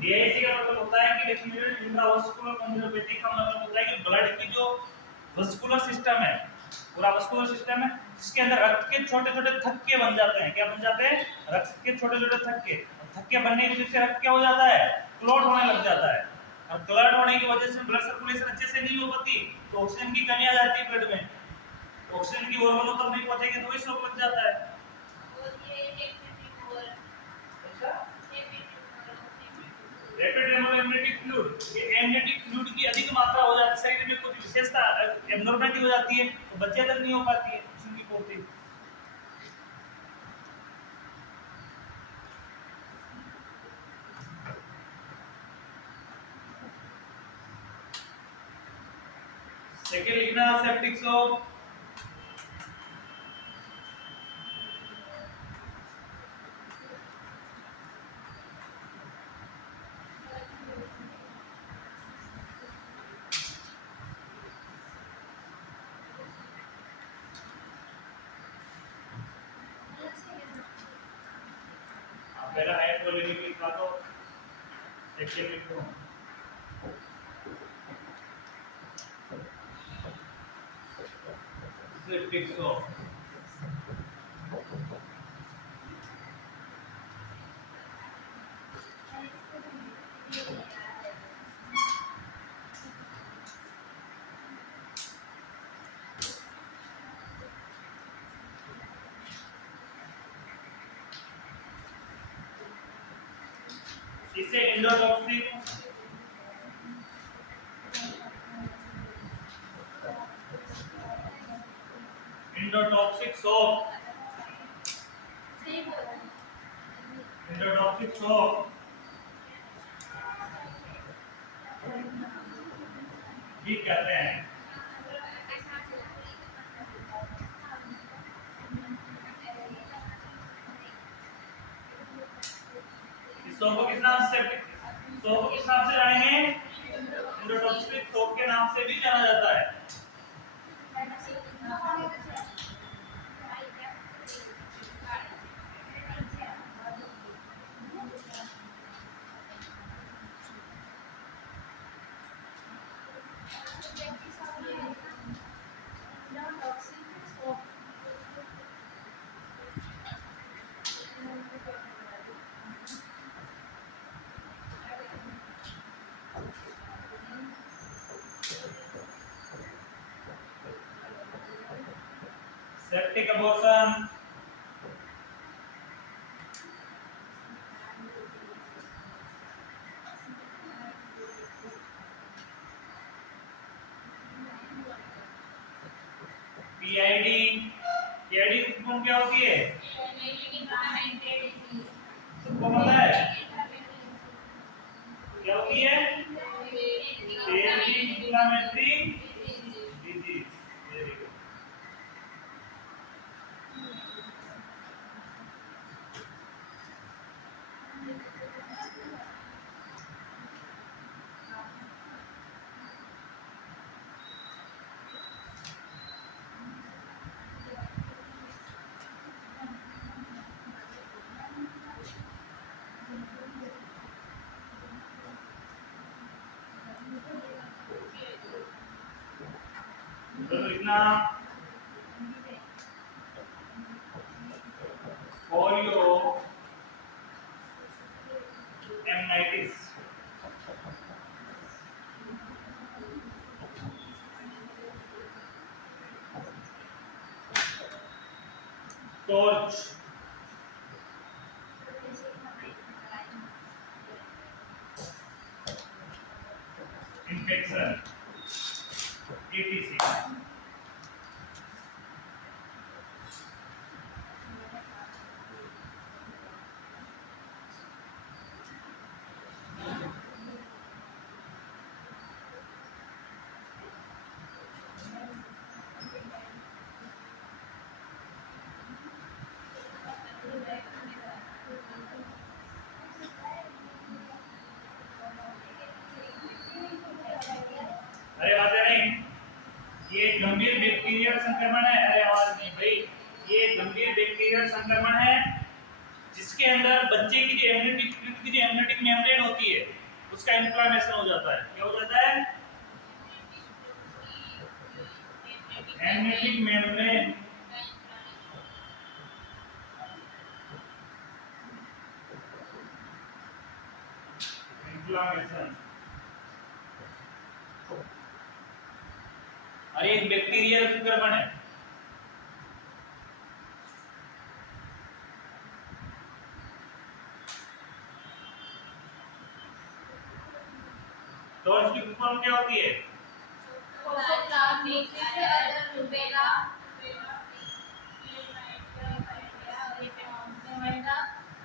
DIC का मतलब होता है कि डिस्क्रिमिनेटेड इंट्रावास्कुलर कॉन्जुगेटिव का मतलब होता है कि ब्लड की जो वस्कुलर सिस्टम है, पूरा वस्कुलर सिस्टम है जिसके अंदर रक्त के छोटे-छोटे थक्के बन जाते हैं। क्या बन जाते हैं? रक्त के छोटे-छोटे थक्के। थक्के बनने की वजह से रक्त क्या हो जाता है? क्लॉट होने लग जाता है। और क्लॉट होने की वजह से ब्लड सर्कुलेशन अच्छे से नहीं हो पाती, तो ऑक्सीजन की कमी आ जाती है ब्लड में। ऑक्सीजन की हार्मोनों तक नहीं पहुंचेगी तो ही शॉक लग जाता है। रैपिड रिमूवल एमनियोटिक फ्लूइड, ये एमनियोटिक फ्लूइड की अधिक मात्रा हो जाती है, शरीर में कुछ विशेषता एब्नॉर्मलिटी हो जाती है तो बच्चे तक नहीं हो पाती है उसकी पूर्ति। सेकंड लिखना सेप्टिक शॉक, पहला हाइड्रोलिक लिखा तो सेकंड लिखो सेप्टिक सॉल्ट इसे endotoxic endotoxic salt endotoxic salt भी कहते हैं। सॉल्ट को किस नाम से जानेंगे? एंडोटॉक्सिक सॉल्ट के नाम से भी जाना जाता है। Septic abortion PID PID form क्या होती है? सबको पता है क्या होती है? Inflammatory disease. Very good. तो लिखना पोलियो एमनाइटिस टॉर्च इन्फेक्शन etc। अरे बात है नहीं, ये गंभीर बैक्टीरियल संक्रमण है। अरे आवाज नहीं भाई, ये गंभीर बैक्टीरियल संक्रमण है जिसके अंदर बच्चे की जो एमनियोटिक मेम्ब्रेन होती है उसका इन्फ्लेमेशन हो जाता है। क्या हो जाता है? Amniotic membrane inflammation. अरे एक बैक्टीरियल संक्रमण है। टॉर्च की फॉर्म क्या होती है?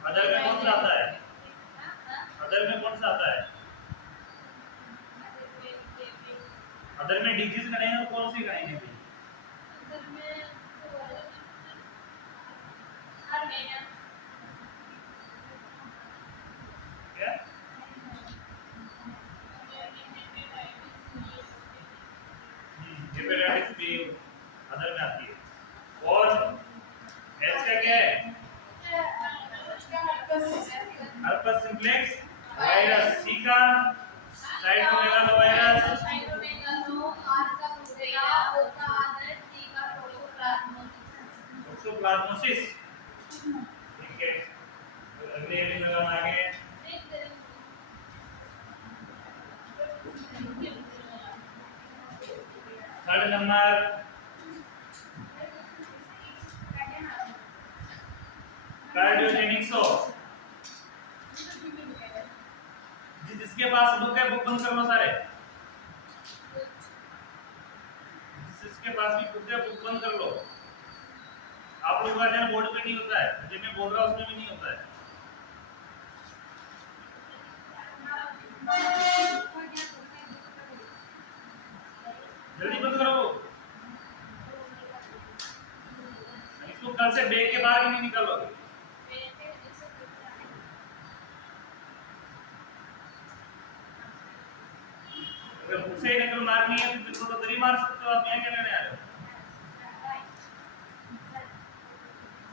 अदर में कौन सा आता है? अदर में कौन सा आता है? अदर में डिजीज करेंगे तो कौन सी करेंगे? क्या? हेपेटाइटिस बी अदर में आती है। और एच का क्या है? साइड में लगा वायरस, टोक्सोप्लाज्मोसिस। ठीक है, अगले हेडिंग लगाना आगे। Third number cardiogenic shock. जिसके पास बुक है बुक बंद कर लो सारे, जिसके पास भी बुक है बुक बंद कर लो। आप लोगों का ध्यान बोर्ड पे नहीं होता है, जो मैं बोल रहा हूँ उसमें भी नहीं होता है। जल्दी बंद करो, इसको कल से बैग के बाहर ही नहीं निकालोगे। अगर बुक से ही नकल मारनी है तो फिर तो दरी मार सकते हो आप, यहाँ क्या लेने आ रहे हो।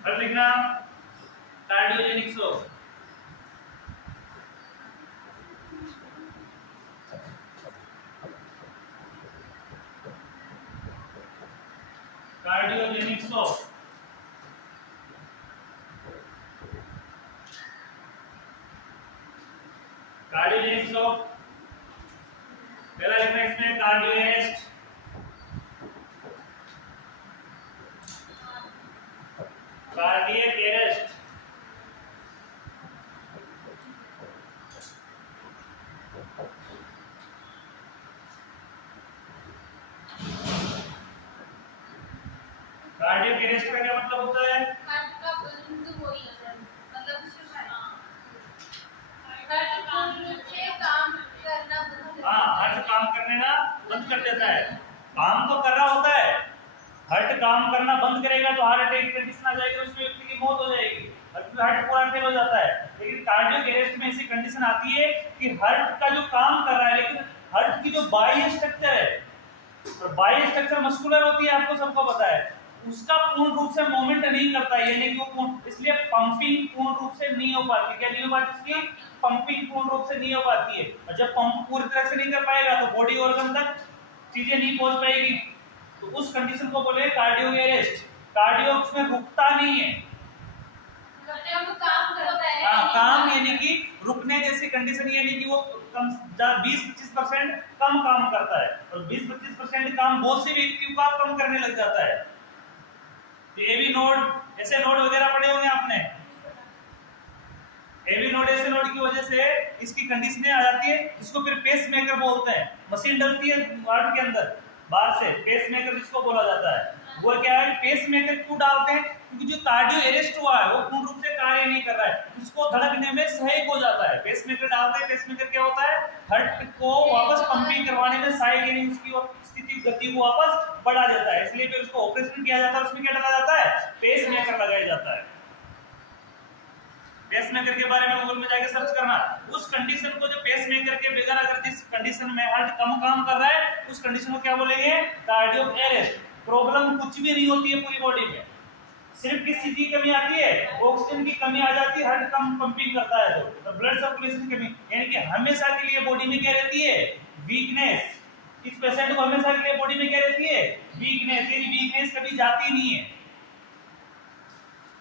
अब लिखना cardiogenic shock. Cardiogenic shock cardiogenic shock पहला लिखना इसमें cardio arrest, cardiac arrest. Cardiac arrest का क्या मतलब होता है? हार्ट का बंद हो जाना, मतलब पूर्ण रूप से काम करना बंद। हाँ, हार्ट काम करने ना बंद कर देता है। काम तो कर रहा होता है, हार्ट काम करना बंद करेगा तो हार्ट अटैक कंडीशन आ जाएगी, उस व्यक्ति की मौत हो जाएगी, हार्ट पूरा फेल हो जाता है। लेकिन कार्डियक अरेस्ट में ऐसी कंडीशन आती है कि हार्ट का जो काम कर रहा है, लेकिन हार्ट की जो बाह्य स्ट्रक्चर है, और बाह्य स्ट्रक्चर मस्कुलर होती है, आपको सबको पता है, उसका पूर्ण रूप से मूवमेंट नहीं करता है, यानी कि वो इसलिए पंपिंग पूर्ण रूप से नहीं हो पाती। क्या नहीं हो पाती? इसकी पंपिंग पूर्ण रूप से नहीं हो पाती है। और जब पंप पूरी तरह से नहीं कर पाएगा तो बॉडी ऑर्गन तक चीजें नहीं पहुंच पाएगी, तो उस कंडीशन को बोले कार्डियो अरेस्ट। कार्डियो में रुकता नहीं है, काम करता है। काम यानी कि रुकने जैसी कंडीशन, यानी कि वो कम 20-25% कम काम करता है, और 20-25% काम बहुत से व्यक्तियों का कम करने लग जाता है। एवी नोड, ऐसे नोड वगैरह पढ़े होंगे आपने। एवी नोड ऐसे नोड की वजह से इसकी कंडीशनें आ जाती है, इसको फिर पेस मेकर बोलते हैं। मशीन डलती है हार्ट के अंदर बाहर से, पेस मेकर जिसको बोला जाता है। वो क्या है, पेस मेकर क्यों डालते हैं? क्योंकि जो कार्डियो अरेस्ट हुआ है वो पूर्ण रूप से कार्य नहीं कर रहा है, उसको धड़कने में सहायक हो जाता है। पेस मेकर डालते हैं, पेस मेकर क्या होता है, हार्ट को वापस पंपिंग करवाने में सहायक, यानी उसकी स्थिति गति को वापस बढ़ा देता है। इसलिए फिर उसको ऑपरेशन किया जाता है, उसमें क्या लगा जाता है, पेस मेकर लगाया जाता है। पेस मेकर के बारे में गूगल में जाके सर्च करना, उस कंडीशन को, जो पेस मेकर के बगैर अगर जिस कंडीशन में हार्ट कम काम कर रहा है, उस कंडीशन को क्या बोलेंगे, कार्डियक अरेस्ट। प्रॉब्लम कुछ भी नहीं होती है पूरी बॉडी में, सिर्फ किस चीज की कमी आती है, ऑक्सीजन की कमी आ जाती है, हार्ट कम पंपिंग करता है तो ब्लड सर्कुलेशन की कमी, यानी कि हमेशा के लिए बॉडी में क्या रहती है, वीकनेस। इस पेशेंट को हमेशा के लिए बॉडी में क्या रहती है, वीकनेस। ये वीकनेस कभी जाती नहीं है।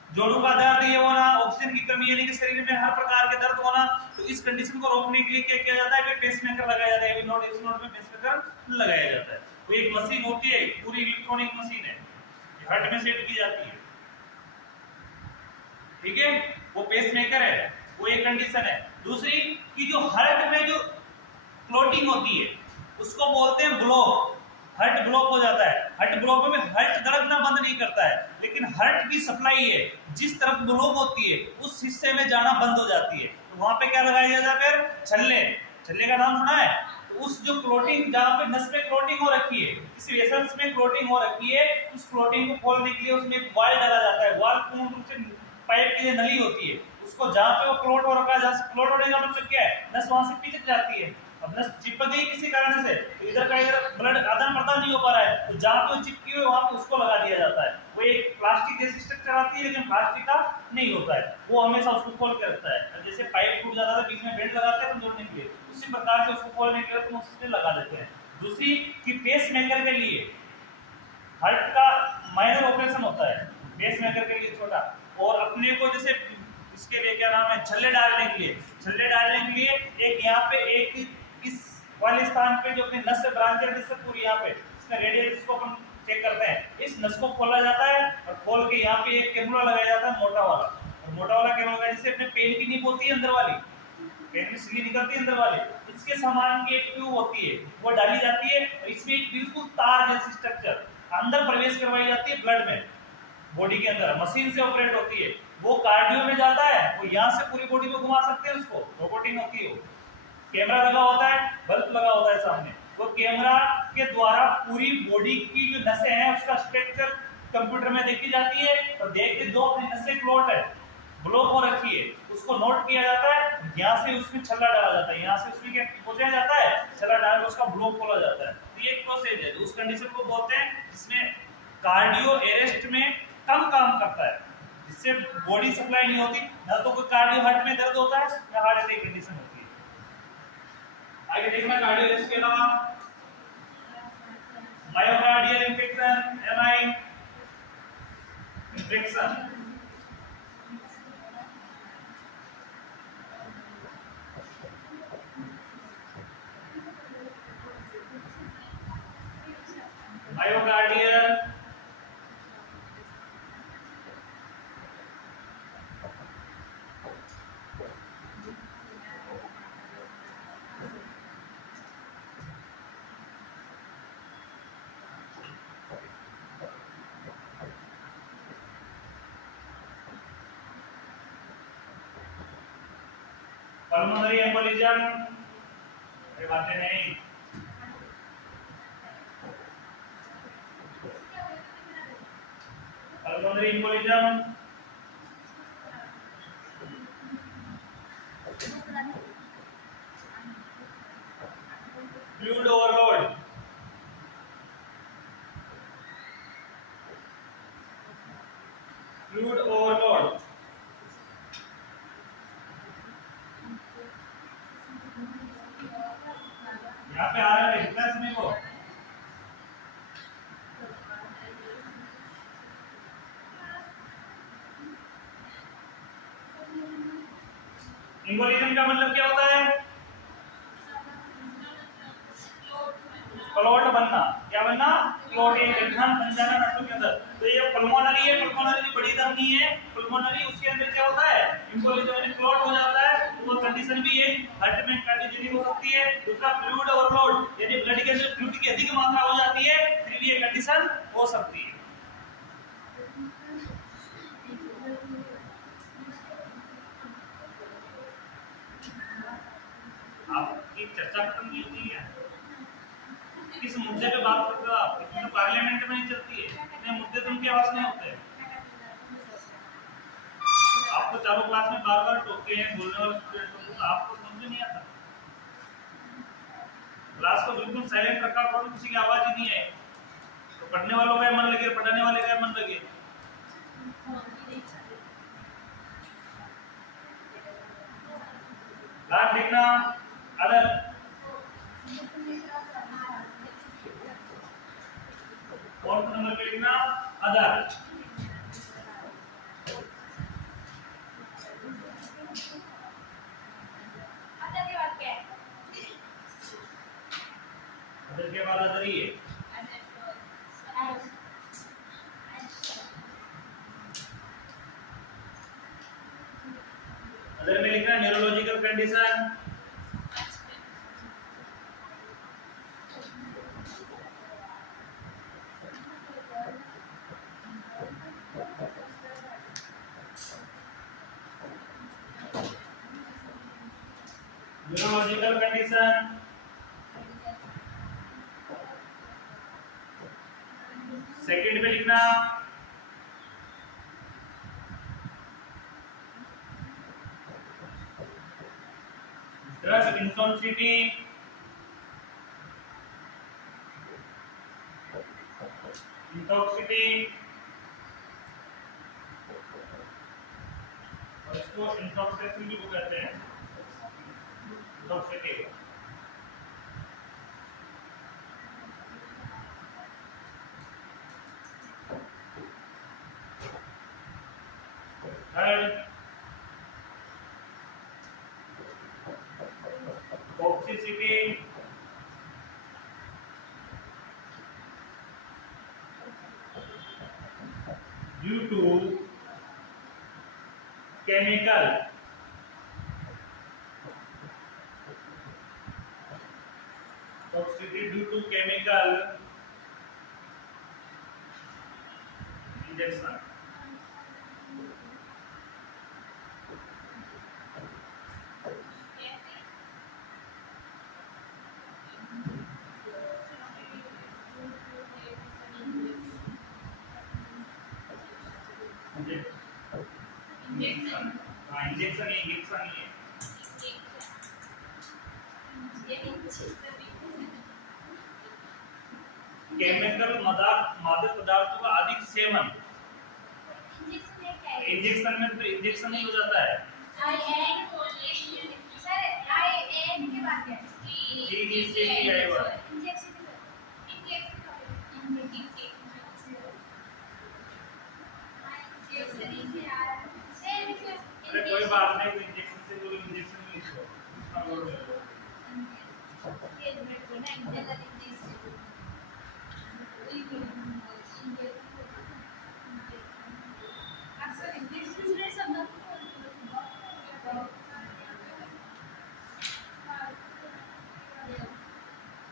जोड़ों का दर्द ये होना, ऑक्सीजन की कमी, यानी कि शरीर में हर प्रकार के दर्द होना, तो इस कंडीशन को रोकने के लिए क्या किया जाता है, पेसमेकर लगाया जाता है। नोड इस नोड में पेसमेकर लगाया जाता है। वो एक मशीन होती है, पूरी इलेक्ट्रॉनिक मशीन है, हार्ट में सेट की जाती है। ठीक है, वो पेसमेकर है, वो एक कंडीशन है। दूसरी कि जो हार्ट में जो क्लॉटिंग होती है उसको बोलते हैं ब्लॉक। हार्ट ब्लॉक हो जाता है। हार्ट ब्लॉक में हार्ट धड़कना बंद नहीं करता है, लेकिन हार्ट की सप्लाई है जिस तरफ ब्लॉक होती है उस हिस्से में जाना बंद हो जाती है, तो वहां पे क्या लगाया जाता है, फिर छल्ले। छल्ले का नाम सुना है? तो उस जो क्लॉटिंग, जहाँ पे नस में क्लॉटिंग हो रखी है, किसी वेसल्स में क्लॉटिंग हो रखी है, उस क्लॉटिंग को खोलने के लिए उसमें एक वाल डाला जाता है। वाल पूर्ण रूप से पाइप की नली होती है, उसको जहाँ पे वो क्लॉट हो रखा है, जहाँ से क्लॉट होने का मतलब क्या है, नस वहां से पिचक जाती है। अब नस चिपक गई किसी कारण से, तो इधर का इधर ब्लड आदान प्रदान नहीं हो पा रहा है, तो जहाँ पे वो चिपकी हुई वहां पे उसको लगा दिया जाता है। वो एक प्लास्टिक जैसी स्ट्रक्चर आती है, लेकिन प्लास्टिक का नहीं होता है, वो हमेशा उसको खोल के रखता है। जैसे पाइप टूट जाता है बीच में बेल्ट लगाते हैं जोड़ने के लिए, उसी प्रकार से उसको खोलने के लिए तुम उसमें लगा देते हैं। दूसरी कि पेस मेकर के लिए हार्ट का माइनर ऑपरेशन होता है, पेस मेकर के लिए छोटा, और अपने को जैसे इसके लिए क्या नाम है, छल्ले डालने के लिए, छल्ले डालने के लिए एक यहाँ पे एक इस वाले स्थान पे जो अपनी नस से ब्रांच है, जिससे पूरी यहाँ पे इसमें रेडियस को अपन चेक करते हैं, इस नस को खोला जाता है और खोल के यहाँ पे एक कैनुला लगाया जाता है मोटा वाला, और मोटा वाला कैनुला जिससे अपने पेन की नींव होती है अंदर वाली, पेन में सिली निकलती है अंदर वाली, इसके समान की एक ट्यूब होती है, वो डाली जाती है और इसमें एक बिल्कुल तार जैसी स्ट्रक्चर अंदर प्रवेश करवाई जाती है ब्लड में, बॉडी के अंदर मशीन से ऑपरेट होती है, वो कार्डियो में जाता है, वो यहाँ से पूरी बॉडी में घुमा सकते हैं उसको, रोबोटिंग होती है वो, कैमरा लगा होता है, बल्ब लगा होता है सामने, वो कैमरा के द्वारा पूरी बॉडी की जो नसें हैं उसका स्ट्रक्चर कंप्यूटर में देखी जाती है, और देख के जो अपनी नसें क्लॉट है, ब्लॉक हो रखी है, उसको नोट किया जाता है, यहाँ से उसमें छल्ला डाला जाता है, यहाँ से उसमें क्या पहुंचाया जाता है, छल्ला डाल के उसका ब्लॉक खोला जाता है। तो ये एक प्रोसेस है, उस कंडीशन को बोलते हैं जिसमें कार्डियो अरेस्ट में कम काम करता है, जिससे बॉडी सप्लाई नहीं होती, ना तो कोई कार्डियो हार्ट में दर्द होता है या हार्ट अटैक कंडीशन होती है। आगे देखना कार्डियो अरेस्ट के अलावा myocardial infection, MI infection, myocardial pulmonary embolism, ये बातें नहीं, pulmonary embolism, fluid overload, fluid overload, यहाँ पे आ रहा है इतना समय को एम्बोलिज्म का मतलब क्या होता है, क्लॉट बनना, क्या बनना, क्लॉट, एक गड्ढा बन जाना नसों के अंदर। तो ये पल्मोनरी है, पल्मोनरी बड़ी धमनी है, पल्मोनरी उसके अंदर क्या होता है, एम्बोलिज्म यानी क्लॉट हो जाता है, वो कंडीशन भी है, हार्ट में कार्डियोजेनिक हो सकती है। दूसरा फ्लूइड ओवरलोड, यानी ब्लड के अंदर फ्लूइड की अधिक मात्रा हो जाती है, फिर भी ये कंडीशन हो सकती है। आपकी चर्चा खत्म की होती है, किस मुद्दे पे बात करते हो आप, इतने पार्लियामेंट में नहीं चलती है, इतने मुद्दे तो उनके पास नहीं होते। आपको चारों क्लास में बार बार टोके हैं बोलने वाले स्टूडेंट को, तो आपको समझ नहीं आता। क्लास को बिल्कुल साइलेंट रखा करो, किसी की आवाज ही नहीं आए, तो पढ़ने वालों का मन लगे, पढ़ाने वाले का मन लगे। लास्ट देखना अदर, कौन सा नंबर पे लिखना, अदर, अदर के बाद अदर ही है, अदर में लिखना neurological condition, neurological condition, second में लिखना ड्रग इंटॉक्सिटी, इंटॉक्सिटी, और इसको इंटॉक्सिकेशन भी वो कहते हैं, intoxicate. Third, toxicity due to chemical toxicity due to chemical injection. Injection, हाँ इंजेक्शन ही है। केमिकल मादक पदार्थों का अधिक सेवन। इंजेक्शन में तो इंजेक्शन ही हो जाता है। अरे कोई बात नहीं, इंजेक्शन से तो इंजेक्शन ही लिखो, उसका बोल दो।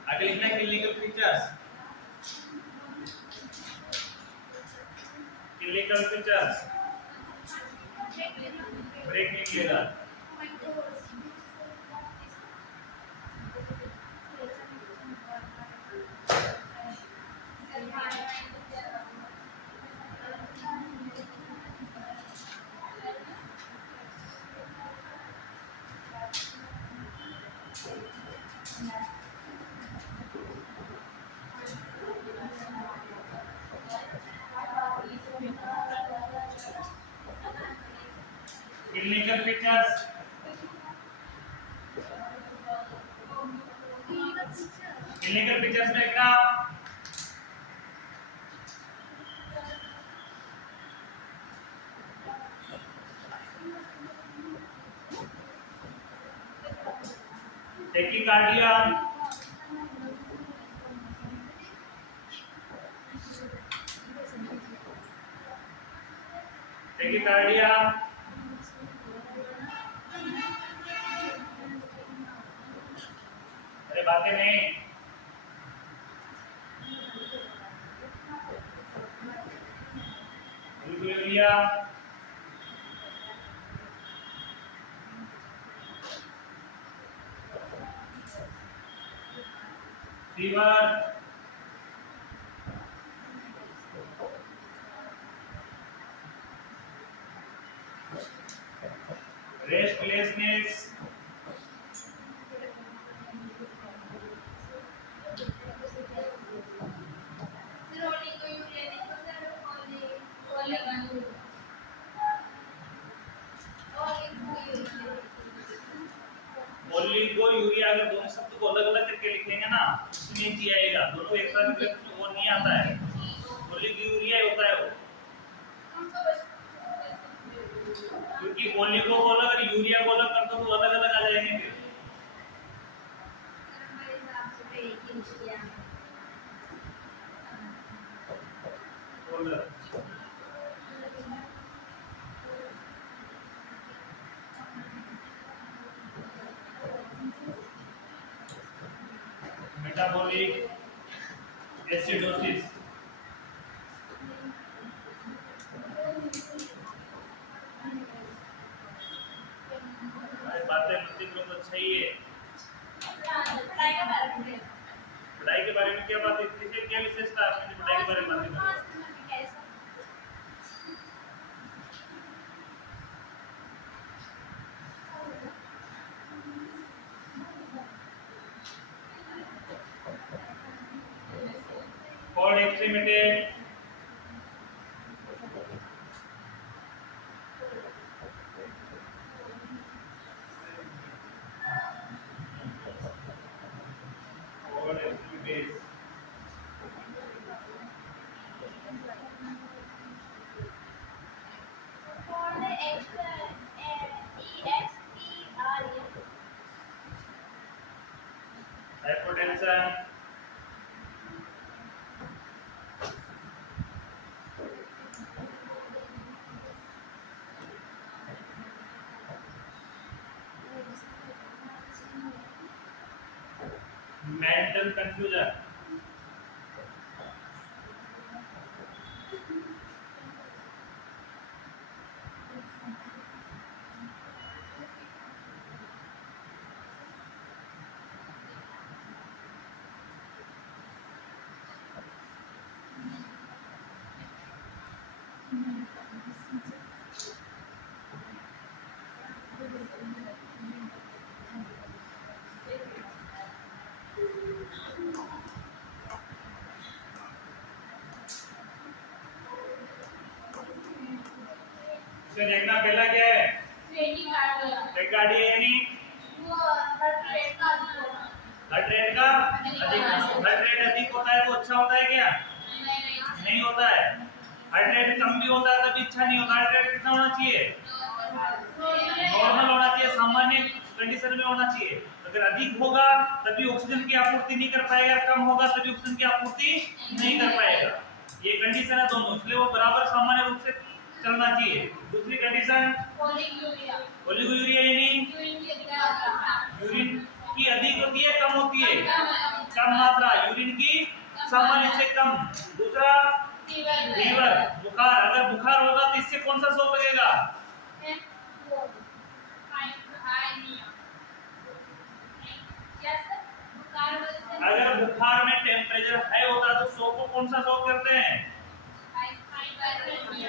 आगे लिखना है clinical features. Clinical features break नहीं किएगा। क्लिनिकल फीचर्स में क्या टेकिकार्डिया, टेकिकार्डिया, अरे बातें नहीं, urea, fever, restlessness, oligo urea, अगर दोनों शब्द को अलग अलग करके लिखेंगे ना उसमें जी आएगा, दोनों एक साथ लिखे वो नहीं आता है। ओलिगो यूरिया होता है वो, क्योंकि ओलिगो को अलग और यूरिया को अलग कर दो तो अलग अलग आ जाएंगे फिर। मेटाबॉलिक एसिडोसिस, बातें मतलब तो अच्छा ही है। पढ़ाई के बारे में क्या बात है, क्या विशेषता आपने पढ़ाई के बारे में बातें करी? Cord extremity, hypotension, mental confusion, इसमें देखना पहला क्या है, ट्रेनिंग कार्ड लिया टेकाडी यानी वो हर ट्रेड का अधिक होना हार्ट रेट का अधिक, हार्ट रेट अधिक होता है तो अच्छा होता है क्या? नहीं होता है। हार्ट रेट कम भी होता है तभी अच्छा नहीं होता। हार्ट रेट कितना होना चाहिए? नॉर्मल होना चाहिए, सामान्य कंडीशन में होना चाहिए। अगर अधिक होगा तभी ऑक्सीजन की आपूर्ति नहीं कर पाएगा, कम होगा तभी ऑक्सीजन की आपूर्ति नहीं कर पाएगा। ये कंडीशन है दोनों, इसलिए वो बराबर सामान्य रूप से चलना चाहिए। दूसरी कंडीशन ओलिगोयूरिया यानी यूरिन की अधिक होती है कम होती है? कम मात्रा, यूरिन की सामान्य से कम। दूसरा फीवर, बुखार, अगर बुखार होगा तो इससे कौन सा शॉक लगेगा? अगर बुखार में टेम्परेचर हाई होता है तो शॉक को कौन सा शॉक करते हैं?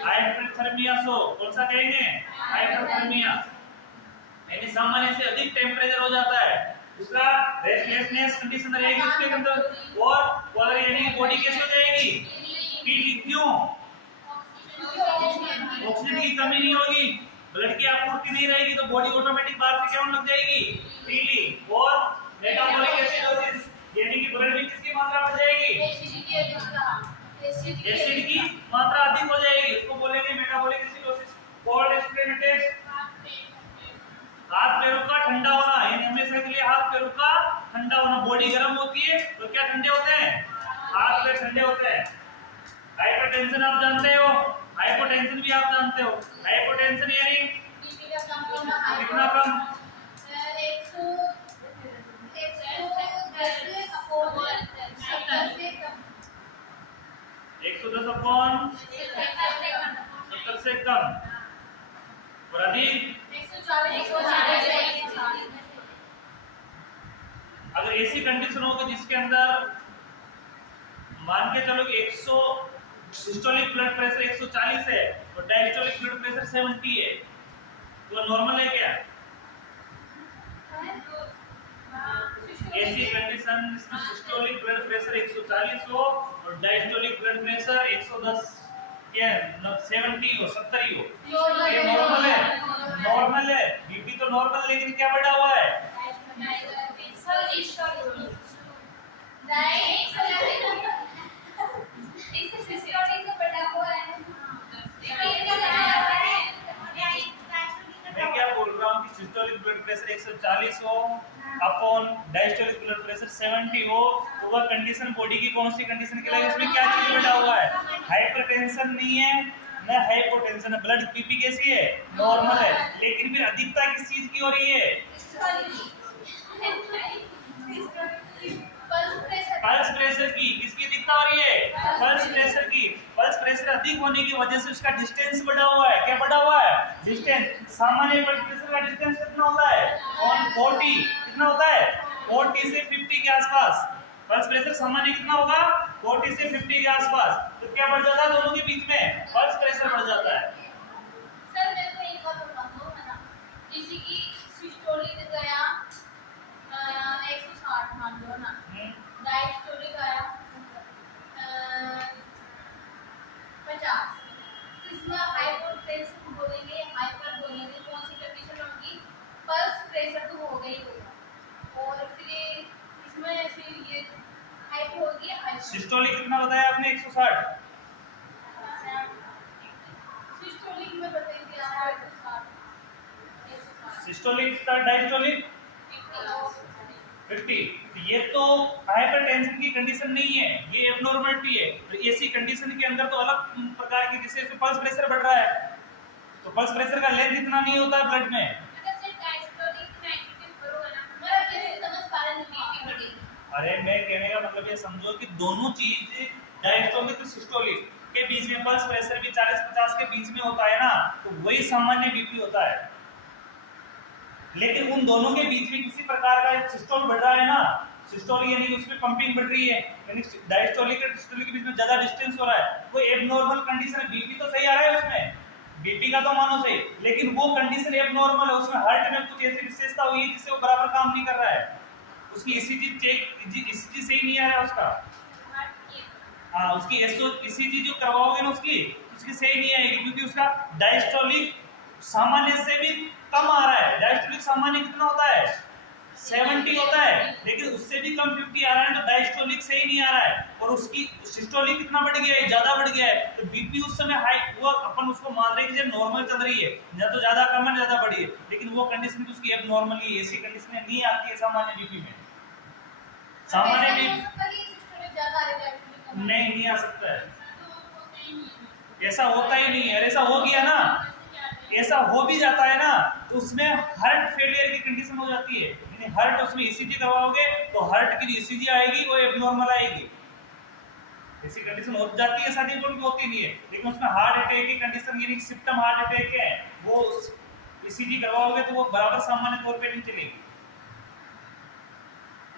Hypothermia shock. कौन सा कहेंगे? हाइपोथर्मिया, यानी सामान्य से अधिक टेम्परेचर हो जाता है। दूसरा रेस्टलेसनेस कंडीशन रहेगी उसके अंदर, और कॉलर यानी बॉडी कैसे हो जाएगी? पीली। क्यों? ऑक्सीजन की कमी नहीं होगी, ब्लड की आपूर्ति नहीं रहेगी तो बॉडी ऑटोमेटिक बाहर से क्या होने लग जाएगी? पीली। और मेटाबॉलिक एसिडोसिस यानी कि ब्लड में किसकी मात्रा बढ़ जाएगी? एसिड की मात्रा अधिक हो जाएगी, उसको बोलेंगे मेटाबॉलिक एसिडोसिस। कोल्ड स्प्रेनेटेस, हाथ पैरों का ठंडा होना, यानी हमेशा के लिए हाथ पैरों का ठंडा होना। बॉडी गर्म होती है तो क्या ठंडे होते हैं? हाथ पैर ठंडे होते हैं। हाइपरटेंशन आप जानते हो, हाइपोटेंशन भी आप जानते हो। हाइपोटेंशन यानी कितना कम? 110/70 से कम, और अधिक अगर ऐसी कंडीशन हो कि जिसके अंदर मान के चलो कि 100 सिस्टोलिक ब्लड प्रेशर 140 है और डायस्टोलिक ब्लड प्रेशर 70 है, तो नॉर्मल है क्या? ऐसी कंडीशन जिसमें सिस्टोलिक ब्लड प्रेशर 140 हो और डायस्टोलिक ब्लड प्रेशर 110 क्या 70 हो, 70 हो, ये नॉर्मल है। नॉर्मल है, बीपी तो नॉर्मल, लेकिन क्या बढ़ा हुआ है? मैं क्या बोल रहा हूँ कि सिस्टोलिक ब्लड प्रेशर 140 हो अपॉन डायस्टोलिक ब्लड प्रेशर 70 हो, तो वह कंडीशन बॉडी की कौन सी कंडीशन के लिए? इसमें क्या चीज बढ़ा हुआ है? हाइपरटेंशन नहीं है न हाइपोटेंशन है। ब्लड बीपी कैसी है? नॉर्मल है, लेकिन फिर अधिकता किस चीज की हो रही है? पल्स प्रेशर की। किसकी अधिकता हो रही है? पल्स प्रेशर की। पल्स प्रेशर अधिक होने की वजह से उसका डिस्टेंस बढ़ा हुआ है। क्या बढ़ा हुआ है? डिस्टेंस। सामान्य ब्लड प्रेशर का डिस्टेंस कितना होता है? 140। कितना होता है? 40 से 50 के आसपास। पल्स प्रेशर सामान्य कितना होगा? 40 से 50 के आसपास। तो क्या बढ़ जाता है दोनों के बीच में? पल्स प्रेशर बढ़ जाता है। सर मेरे को एक बात बताओ है ना, किसी की सिस्टोलिक गया 160 मान लो ना, डायस्टोलिक आया 50, इसमें हाइपोटेंशन बोलेंगे, हाइपर बोलेंगे, कौन सी कंडीशन होगी? पल्स प्रेशर तो होगा ही होगा, और फिर इसमें ऐसे ये हाइपो होगी, हाइपर। सिस्टोलिक कितना बताया आपने? 160। सिस्टोलिक में बताइए आप 160। सिस्टोलिक का डायस्टोलिक 50। ये तो हाइपरटेंशन की कंडीशन नहीं है, ये एबनॉर्मलिटी है। तो ऐसी कंडीशन के अंदर तो अलग प्रकार की, जैसे इसमें पल्स प्रेशर बढ़ रहा है तो पल्स प्रेशर का लेंथ इतना नहीं होता है ब्लड में। अरे मैं कहने का मतलब ये समझो कि दोनों चीज डायस्टोलिक और सिस्टोलिक के बीच में पल्स प्रेशर भी 40-50 के बीच में होता है ना, तो वही सामान्य बीपी होता है। लेकिन उन दोनों के बीच में किसी प्रकार का सिस्टोल बढ़ रहा है ना, सिस्टोल यानी कि उसमें पंपिंग बढ़ रही है, यानी डायस्टोलिक और सिस्टोलिक के बीच में ज्यादा डिस्टेंस हो रहा है, वो एबनॉर्मल कंडीशन है। बीपी तो सही आ रहा है उसमें, बीपी का तो मानो सही, लेकिन वो कंडीशन एबनॉर्मल है, उसमें हार्ट में कुछ ऐसी विशेषता हुई है जिससे वो बराबर काम नहीं कर रहा है। उसकी ईसीजी चेक, ईसीजी सही नहीं आ रहा है उसका। हाँ, उसकी ईसीजी जो करवाओगे ना उसकी सही नहीं आएगी, क्योंकि उसका डायस्टोलिक सामान्य से भी कम आ रहा है। डायस्टोलिक सामान्य कितना होता है? 70 होता है, लेकिन उससे भी कम 50 आ रहा है, तो डायस्टोलिक सही नहीं आ रहा है। और उसकी सिस्टोलिक कितना बढ़ गया है? ज्यादा बढ़ गया है। तो बीपी उस समय हाई, वो अपन उसको मान रहे हैं कि नॉर्मल चल रही है, ना तो ज्यादा कम है ज्यादा बढ़ी है, लेकिन वो कंडीशन भी उसकी एबनॉर्मल है। ऐसी कंडीशन नहीं आती है सामान्य बीपी में। सामान्य बीपी नहीं आ सकता है, ऐसा होता ही नहीं है। ऐसा हो गया ना, ऐसा हो भी जाता है ना, तो उसमें हार्ट फेलियर की कंडीशन हो जाती है। यानी हार्ट, उसमें ईसीजी करवाओगे तो हार्ट की जो ईसीजी आएगी वो एबनॉर्मल आएगी। ऐसी कंडीशन हो जाती है, सर्टिफिकेट की होती नहीं है, लेकिन उसमें हार्ट अटैक की कंडीशन, यानी सिम्पटम हार्ट अटैक के हैं, वो ईसीजी करवाओगे तो वो बराबर सामान्य तौर पे नहीं चलेगी।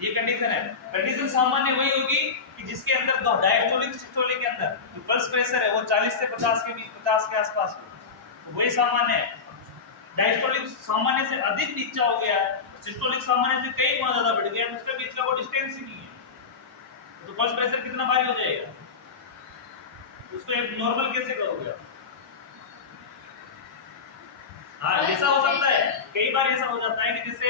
ये कंडीशन है। कंडीशन सामान्य वही होगी कि जिसके अंदर डायस्टोलिक सिस्टोलिक के अंदर जो पल्स प्रेशर है वो 40 से 50 के बीच, 50 के आसपास हो, तो वही सामान्य है। डायस्टोलिक सामान्य से अधिक नीचा हो गया, सिस्टोलिक सामान्य से कई गुना ज्यादा बढ़ गया, तो उसके बीच का वो डिस्टेंस ही नहीं है, तो पल्स प्रेशर कितना भारी हो जाएगा, उसको एक नॉर्मल कैसे करोगे? हाँ, ऐसा हो सकता है, कई बार ऐसा हो जाता है कि जैसे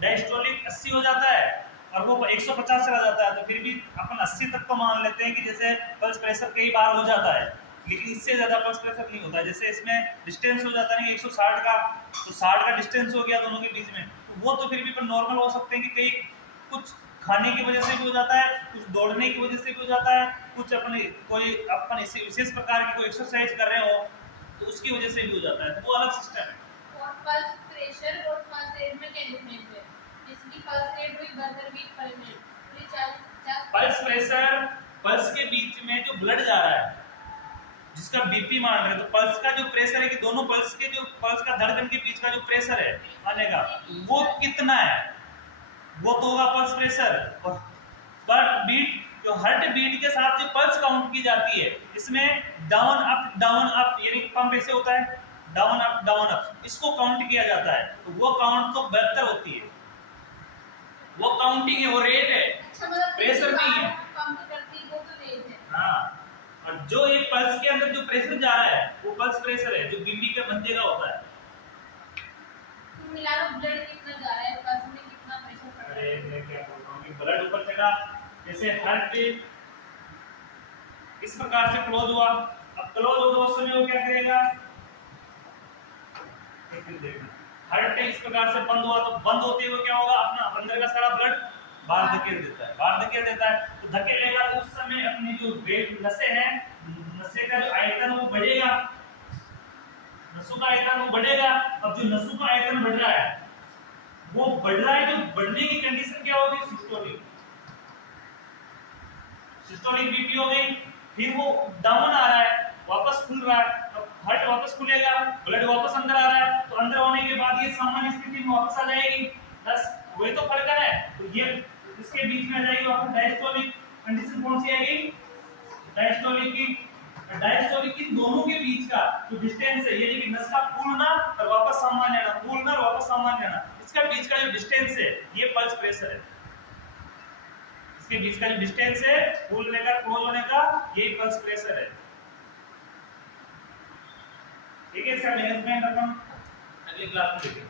डायस्टोलिक 80 हो जाता है और वो 150 चला जाता है, तो फिर भी अपन 80 तक तो मान लेते हैं कि जैसे पल्स प्रेशर कई बार हो जाता है, लेकिन इससे ज्यादा पल्स प्रेशर नहीं होता। जैसे इसमें डिस्टेंस हो जाता है 160 का, तो 60 का डिस्टेंस हो गया दोनों के बीच में, तो वो तो फिर भी नॉर्मल हो सकते हैं कि कई कुछ खाने की वजह से भी हो जाता है, कुछ दौड़ने की वजह से भी हो जाता है, कुछ अपने कोई अपन इसी विशेष प्रकार की कोई एक्सरसाइज कर रहे हो तो उसकी वजह से भी हो जाता है, तो वो अलग सिस्टम है। और पल्स प्रेशर और पल्स रेट में क्या डिफरेंस है? इसकी पल्स रेट हुई 72 बीट पर मिनट, पूरी 40-50। पल्स प्रेशर, पल्स के बीच में जो ब्लड जा रहा है, जिसका बीपी मान रहे हैं, तो पल्स का जो प्रेशर है कि दोनों पल्स के जो पल्स का धड़कन के बीच का जो प्रेशर है आने का, वो कितना है, वो तो होगा पल्स प्रेशर। और पर बीट, जो हार्ट बीट के साथ जो पल्स काउंट की जाती है, इसमें डाउन अप यानी पंप ऐसे होता है, डाउन अप, इसको काउंट किया जाता है, तो वो काउंट तो बेहतर होती है, वो काउंटिंग है, वो रेट है, प्रेशर नहीं है। पंप करती वो तो रेट है। हाँ, और जो एक पल्स के अंदर जो प्रेशर जा रहा है वो पल्स प्रेशर है, जो बीपी के बंदे का होता है। तुम मिला लो ब्लड कितना जा रहा है, पल्स में कितना प्रेशर पड़ रहा है। अरे मैं क्या बोल रहा हूँ कि ब्लड ऊपर चढ़ा, जैसे हार्ट इस प्रकार से क्लोज हुआ, अब क्लोज हो तो उस समय वो क्या करेगा, हार्ट इस प्रकार से बंद हुआ, तो बंद होते हुए क्या होगा, अपना अंदर का सारा ब्लड बाहर धकेल देता है, तो धकेलेगा तो उस समय अपनी जो वेट नसें हैं, नसें का जो आयतन वो बढ़ेगा, नसों का आयतन वो बढ़ेगा। अब जो नसों का आयतन बढ़ रहा है, वो बढ़ रहा है, जो बढ़ने की कंडीशन क्या होगी, सिस्टोलिक बीपी हो गई। फिर वो डाउन आ रहा है, वापस खुल रहा है, हार्ट वापस खुलेगा, ब्लड वापस अंदर आ रहा है, तो अंदर होने के बाद ये सामान्य स्थिति में वापस आ जाएगी। बस वही तो फर्क है, तो ये इसके बीच में आ जाएगी वापस डायस्टोलिक कंडीशन। कौन सी आएगी, डायस्टोलिक की दोनों के बीच का जो डिस्टेंस है, यानी कि नस का फूलना और वापस सामान्य आना, फूलना और वापस सामान्य आना, इसका बीच का जो डिस्टेंस है ये पल्स प्रेशर है। इसके बीच का जो डिस्टेंस है फूलने का, क्लोज होने का, ये पल्स प्रेशर है। ठीक है, इसका मैनेजमेंट अपन अगली क्लास में देखेंगे।